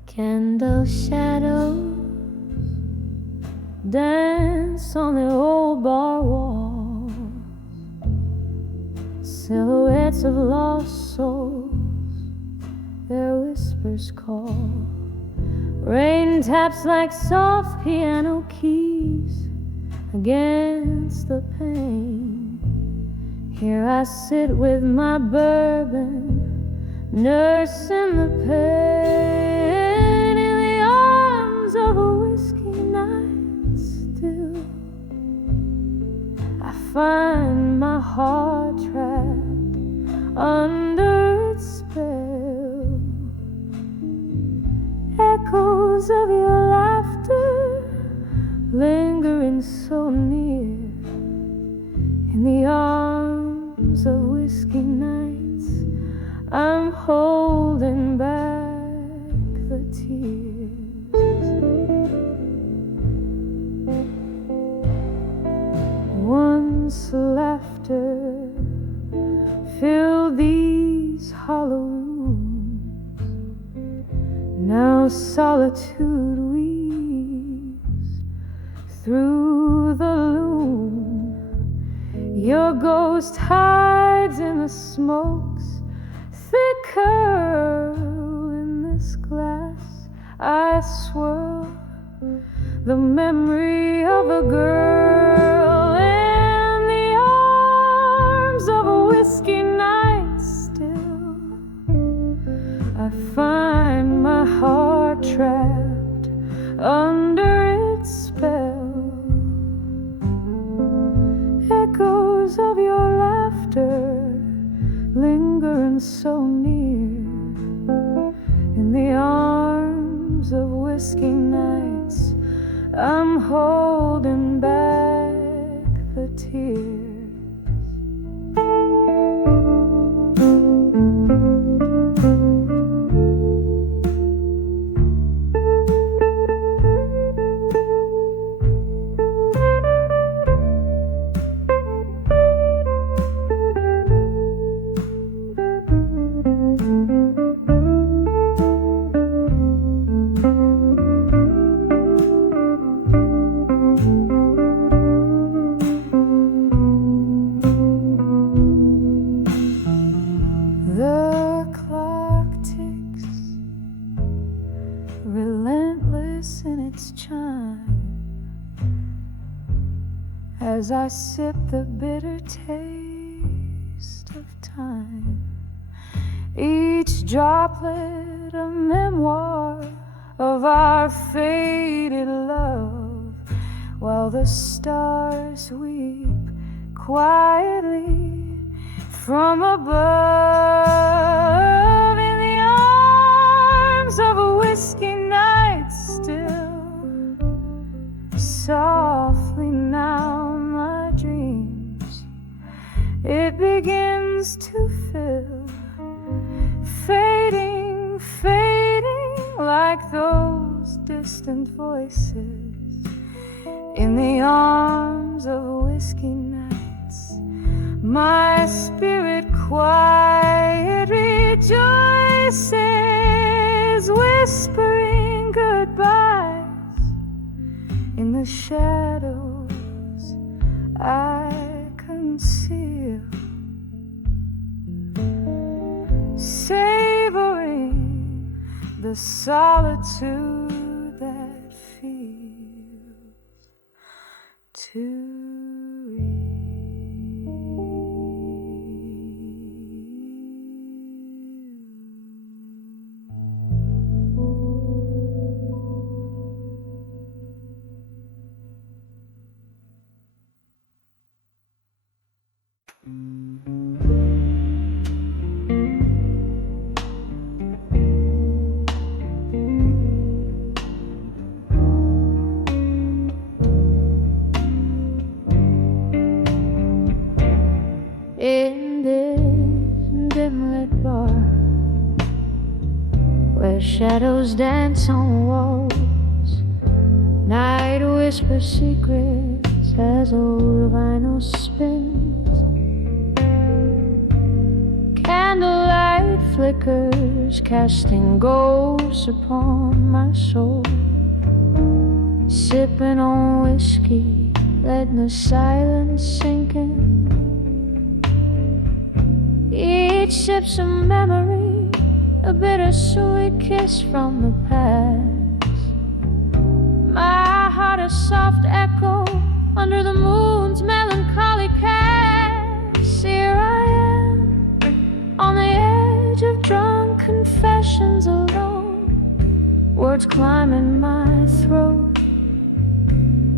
Candle shadows dance on the old bar walls, silhouettes of lost souls, their whispers call. Rain taps like soft piano keys against the pane. Here I sit with my bourbon, nursing the pain in the arms of a whiskey night still. I find my heart trapped under its spell. Echoes of your laughter lingering so near in the arms of whiskey nights. I'm holding back the tears. Once laughter filled these hollow rooms, now solitude weaves through the loom. Your ghost hides in the smokes, thick curl in this glass I swirl, the memory of a girl in the arms of a whiskey night. Still, I find my heart trapped under its spell. Echoes of your laughter lingering so near in the arms of whiskey nights. I'm holding back the tears. The clock ticks, relentless in its chime, as I sip the bitter taste of time. Each droplet a memoir of our faded love, while the stars weep quietly from above. In the arms of a whiskey night. Still, softly now my dreams, it begins to fill, fading, fading like those distant voices in the arms of a whiskey nights. My spirit quiet rejoices, whispering goodbyes in the shadows I conceal, savoring the solitude that feels too real. In this dim-lit bar, where shadows dance on walls, night whispers secrets as old vinyl spins. Candlelight flickers, casting ghosts upon my soul. Sipping on whiskey, letting the silence sink in. Each sip's a memory, a bittersweet kiss from the past. My heart a soft echo under the moon's melancholy cast. Here I am, on the edge of drunk confessions alone, words climbing my throat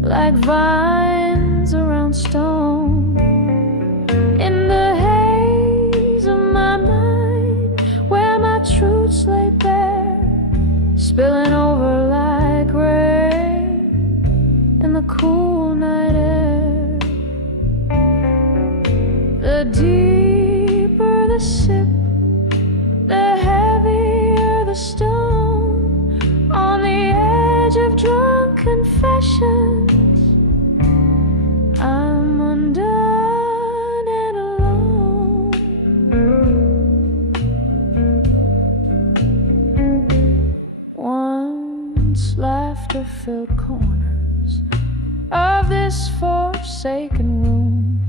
like vines around stone. In the haze of my mind, where my truths lay bare, spilling over like rain in the cool night air. The deeper the sip, the heavier the stone. On the edge of drunk confessions, I'm undone and alone. Once laughter-filled corners of this forsaken room,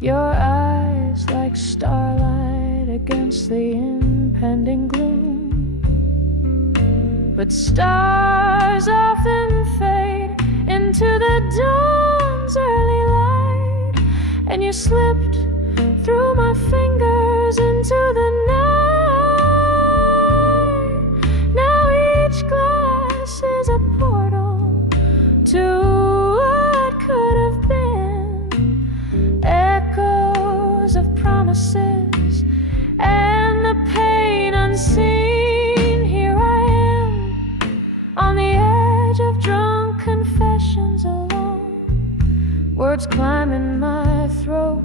your eyes like starlight against the impending gloom. But stars often fade into the dawn's early light, and you slipped through my fingers into the night. Now each glass is a portal to what could have been, echoes of promises and the pain unseen. Here I am on the edge of drunk confessions alone, words climbing my throat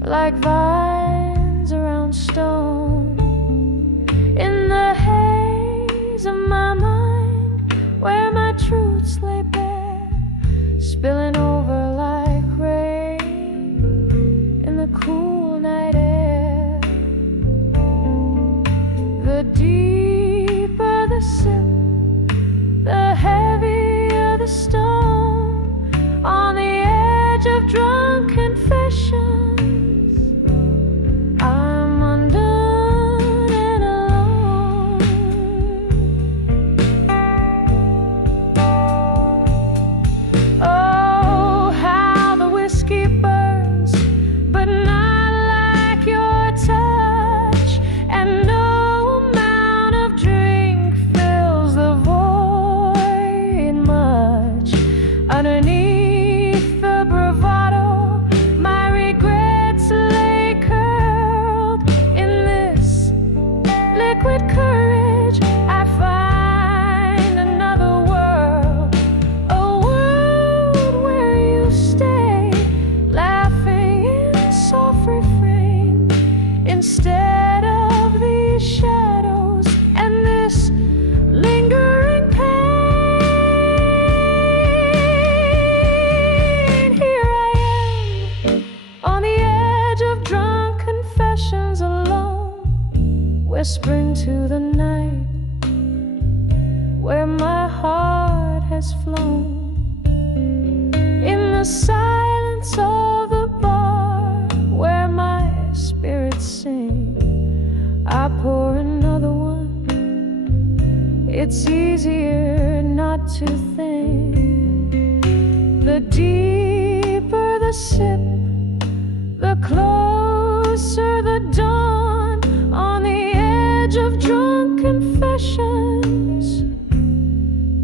like vines around stone. In the haze of my mind, where my truths lay bare, spilling over like rain in the cool night air. The deeper the sip, the heavier the stone. On the edge of drunk confessions, I'm undone and alone. Oh, how the whiskey burns, but not like your touch, and no amount of drink fills the void much. Underneath the bravado, my regrets lay curled. In this liquid courage, I find another world, a world where you stay, laughing in soft refrain, instead of these shadows and this lingering pain. Here I am on the edge of drunk confessions alone, whispering to the night where my heart has flown. In the silence of the bar where my spirits sing, I pour another one. It's easier not to think. The deeper the sip, the closer the dawn. On the edge of drunk confessions,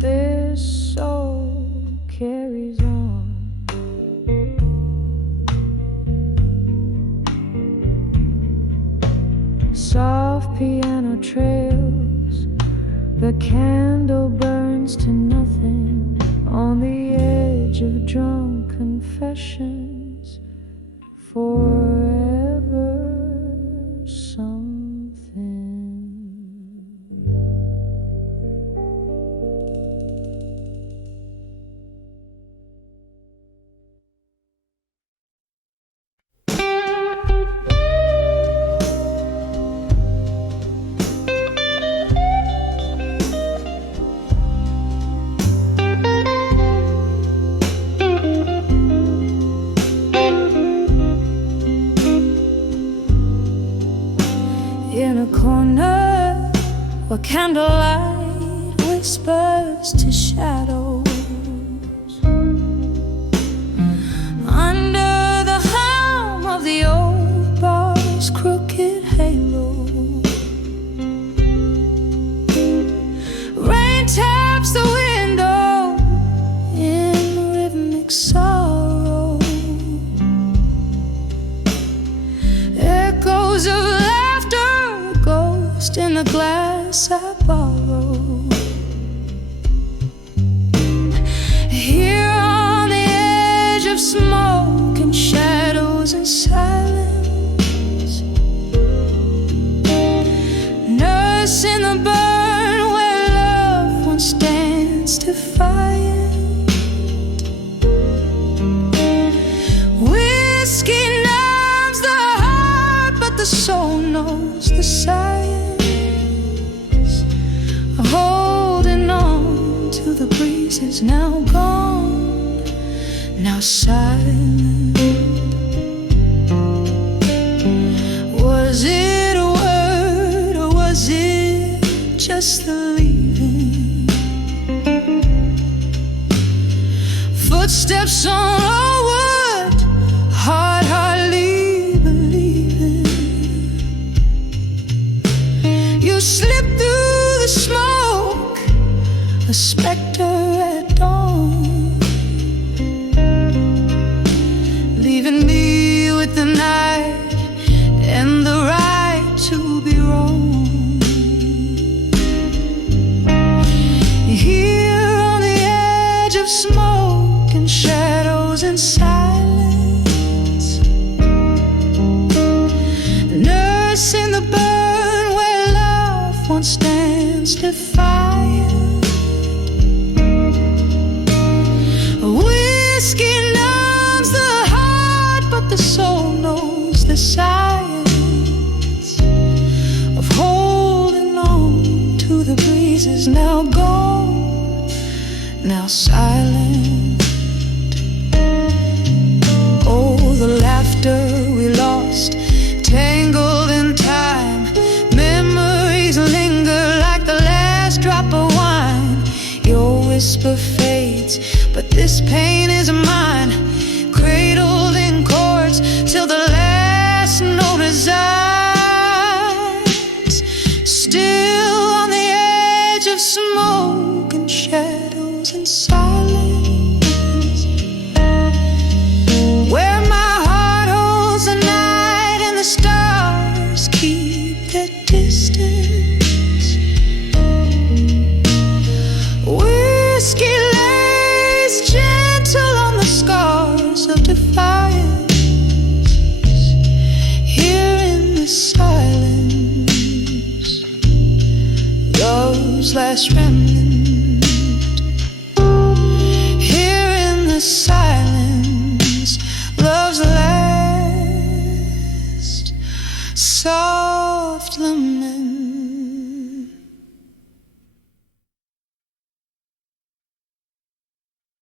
this soul carries on. Soft piano trails, the candle burns to nothing on the edge of drunk confessions. Forever something. In a corner where candlelight whispers to shadows, under the helm of the old bar's crooked halo, rain taps the window in rhythmic sorrow, echoes of in the glass I borrow. Here on the edge of smoke and shadows and silence, nursing the burn where love once danced defiant. Whiskey numbs the heart, but the soul knows the science. Holding on to the breezes now gone, now silent. Was it a word or was it just the leaving? Footsteps on old wood, heart hardly believing. You slip through the smoke, a specter at dawn, leaving me with the night and the right to be wrong. Here on the edge of smoke and shadows and silence, nursing the burn where love once stands defiant. Whiskey numbs the heart, but the soul knows the science of holding on to the breezes now gone, now silent. Oh, the laughter we lost, tangled in time. Memories linger like the last drop of wine. Your whisper fades, but this pain is mine. Cradled in chords till the last note resides. Still on the edge of smoke and shadows and silence, where my heart holds the night and the stars keep their distance. Whiskey lays gentle on the scars of defiance. Here in the silence, love's last remnants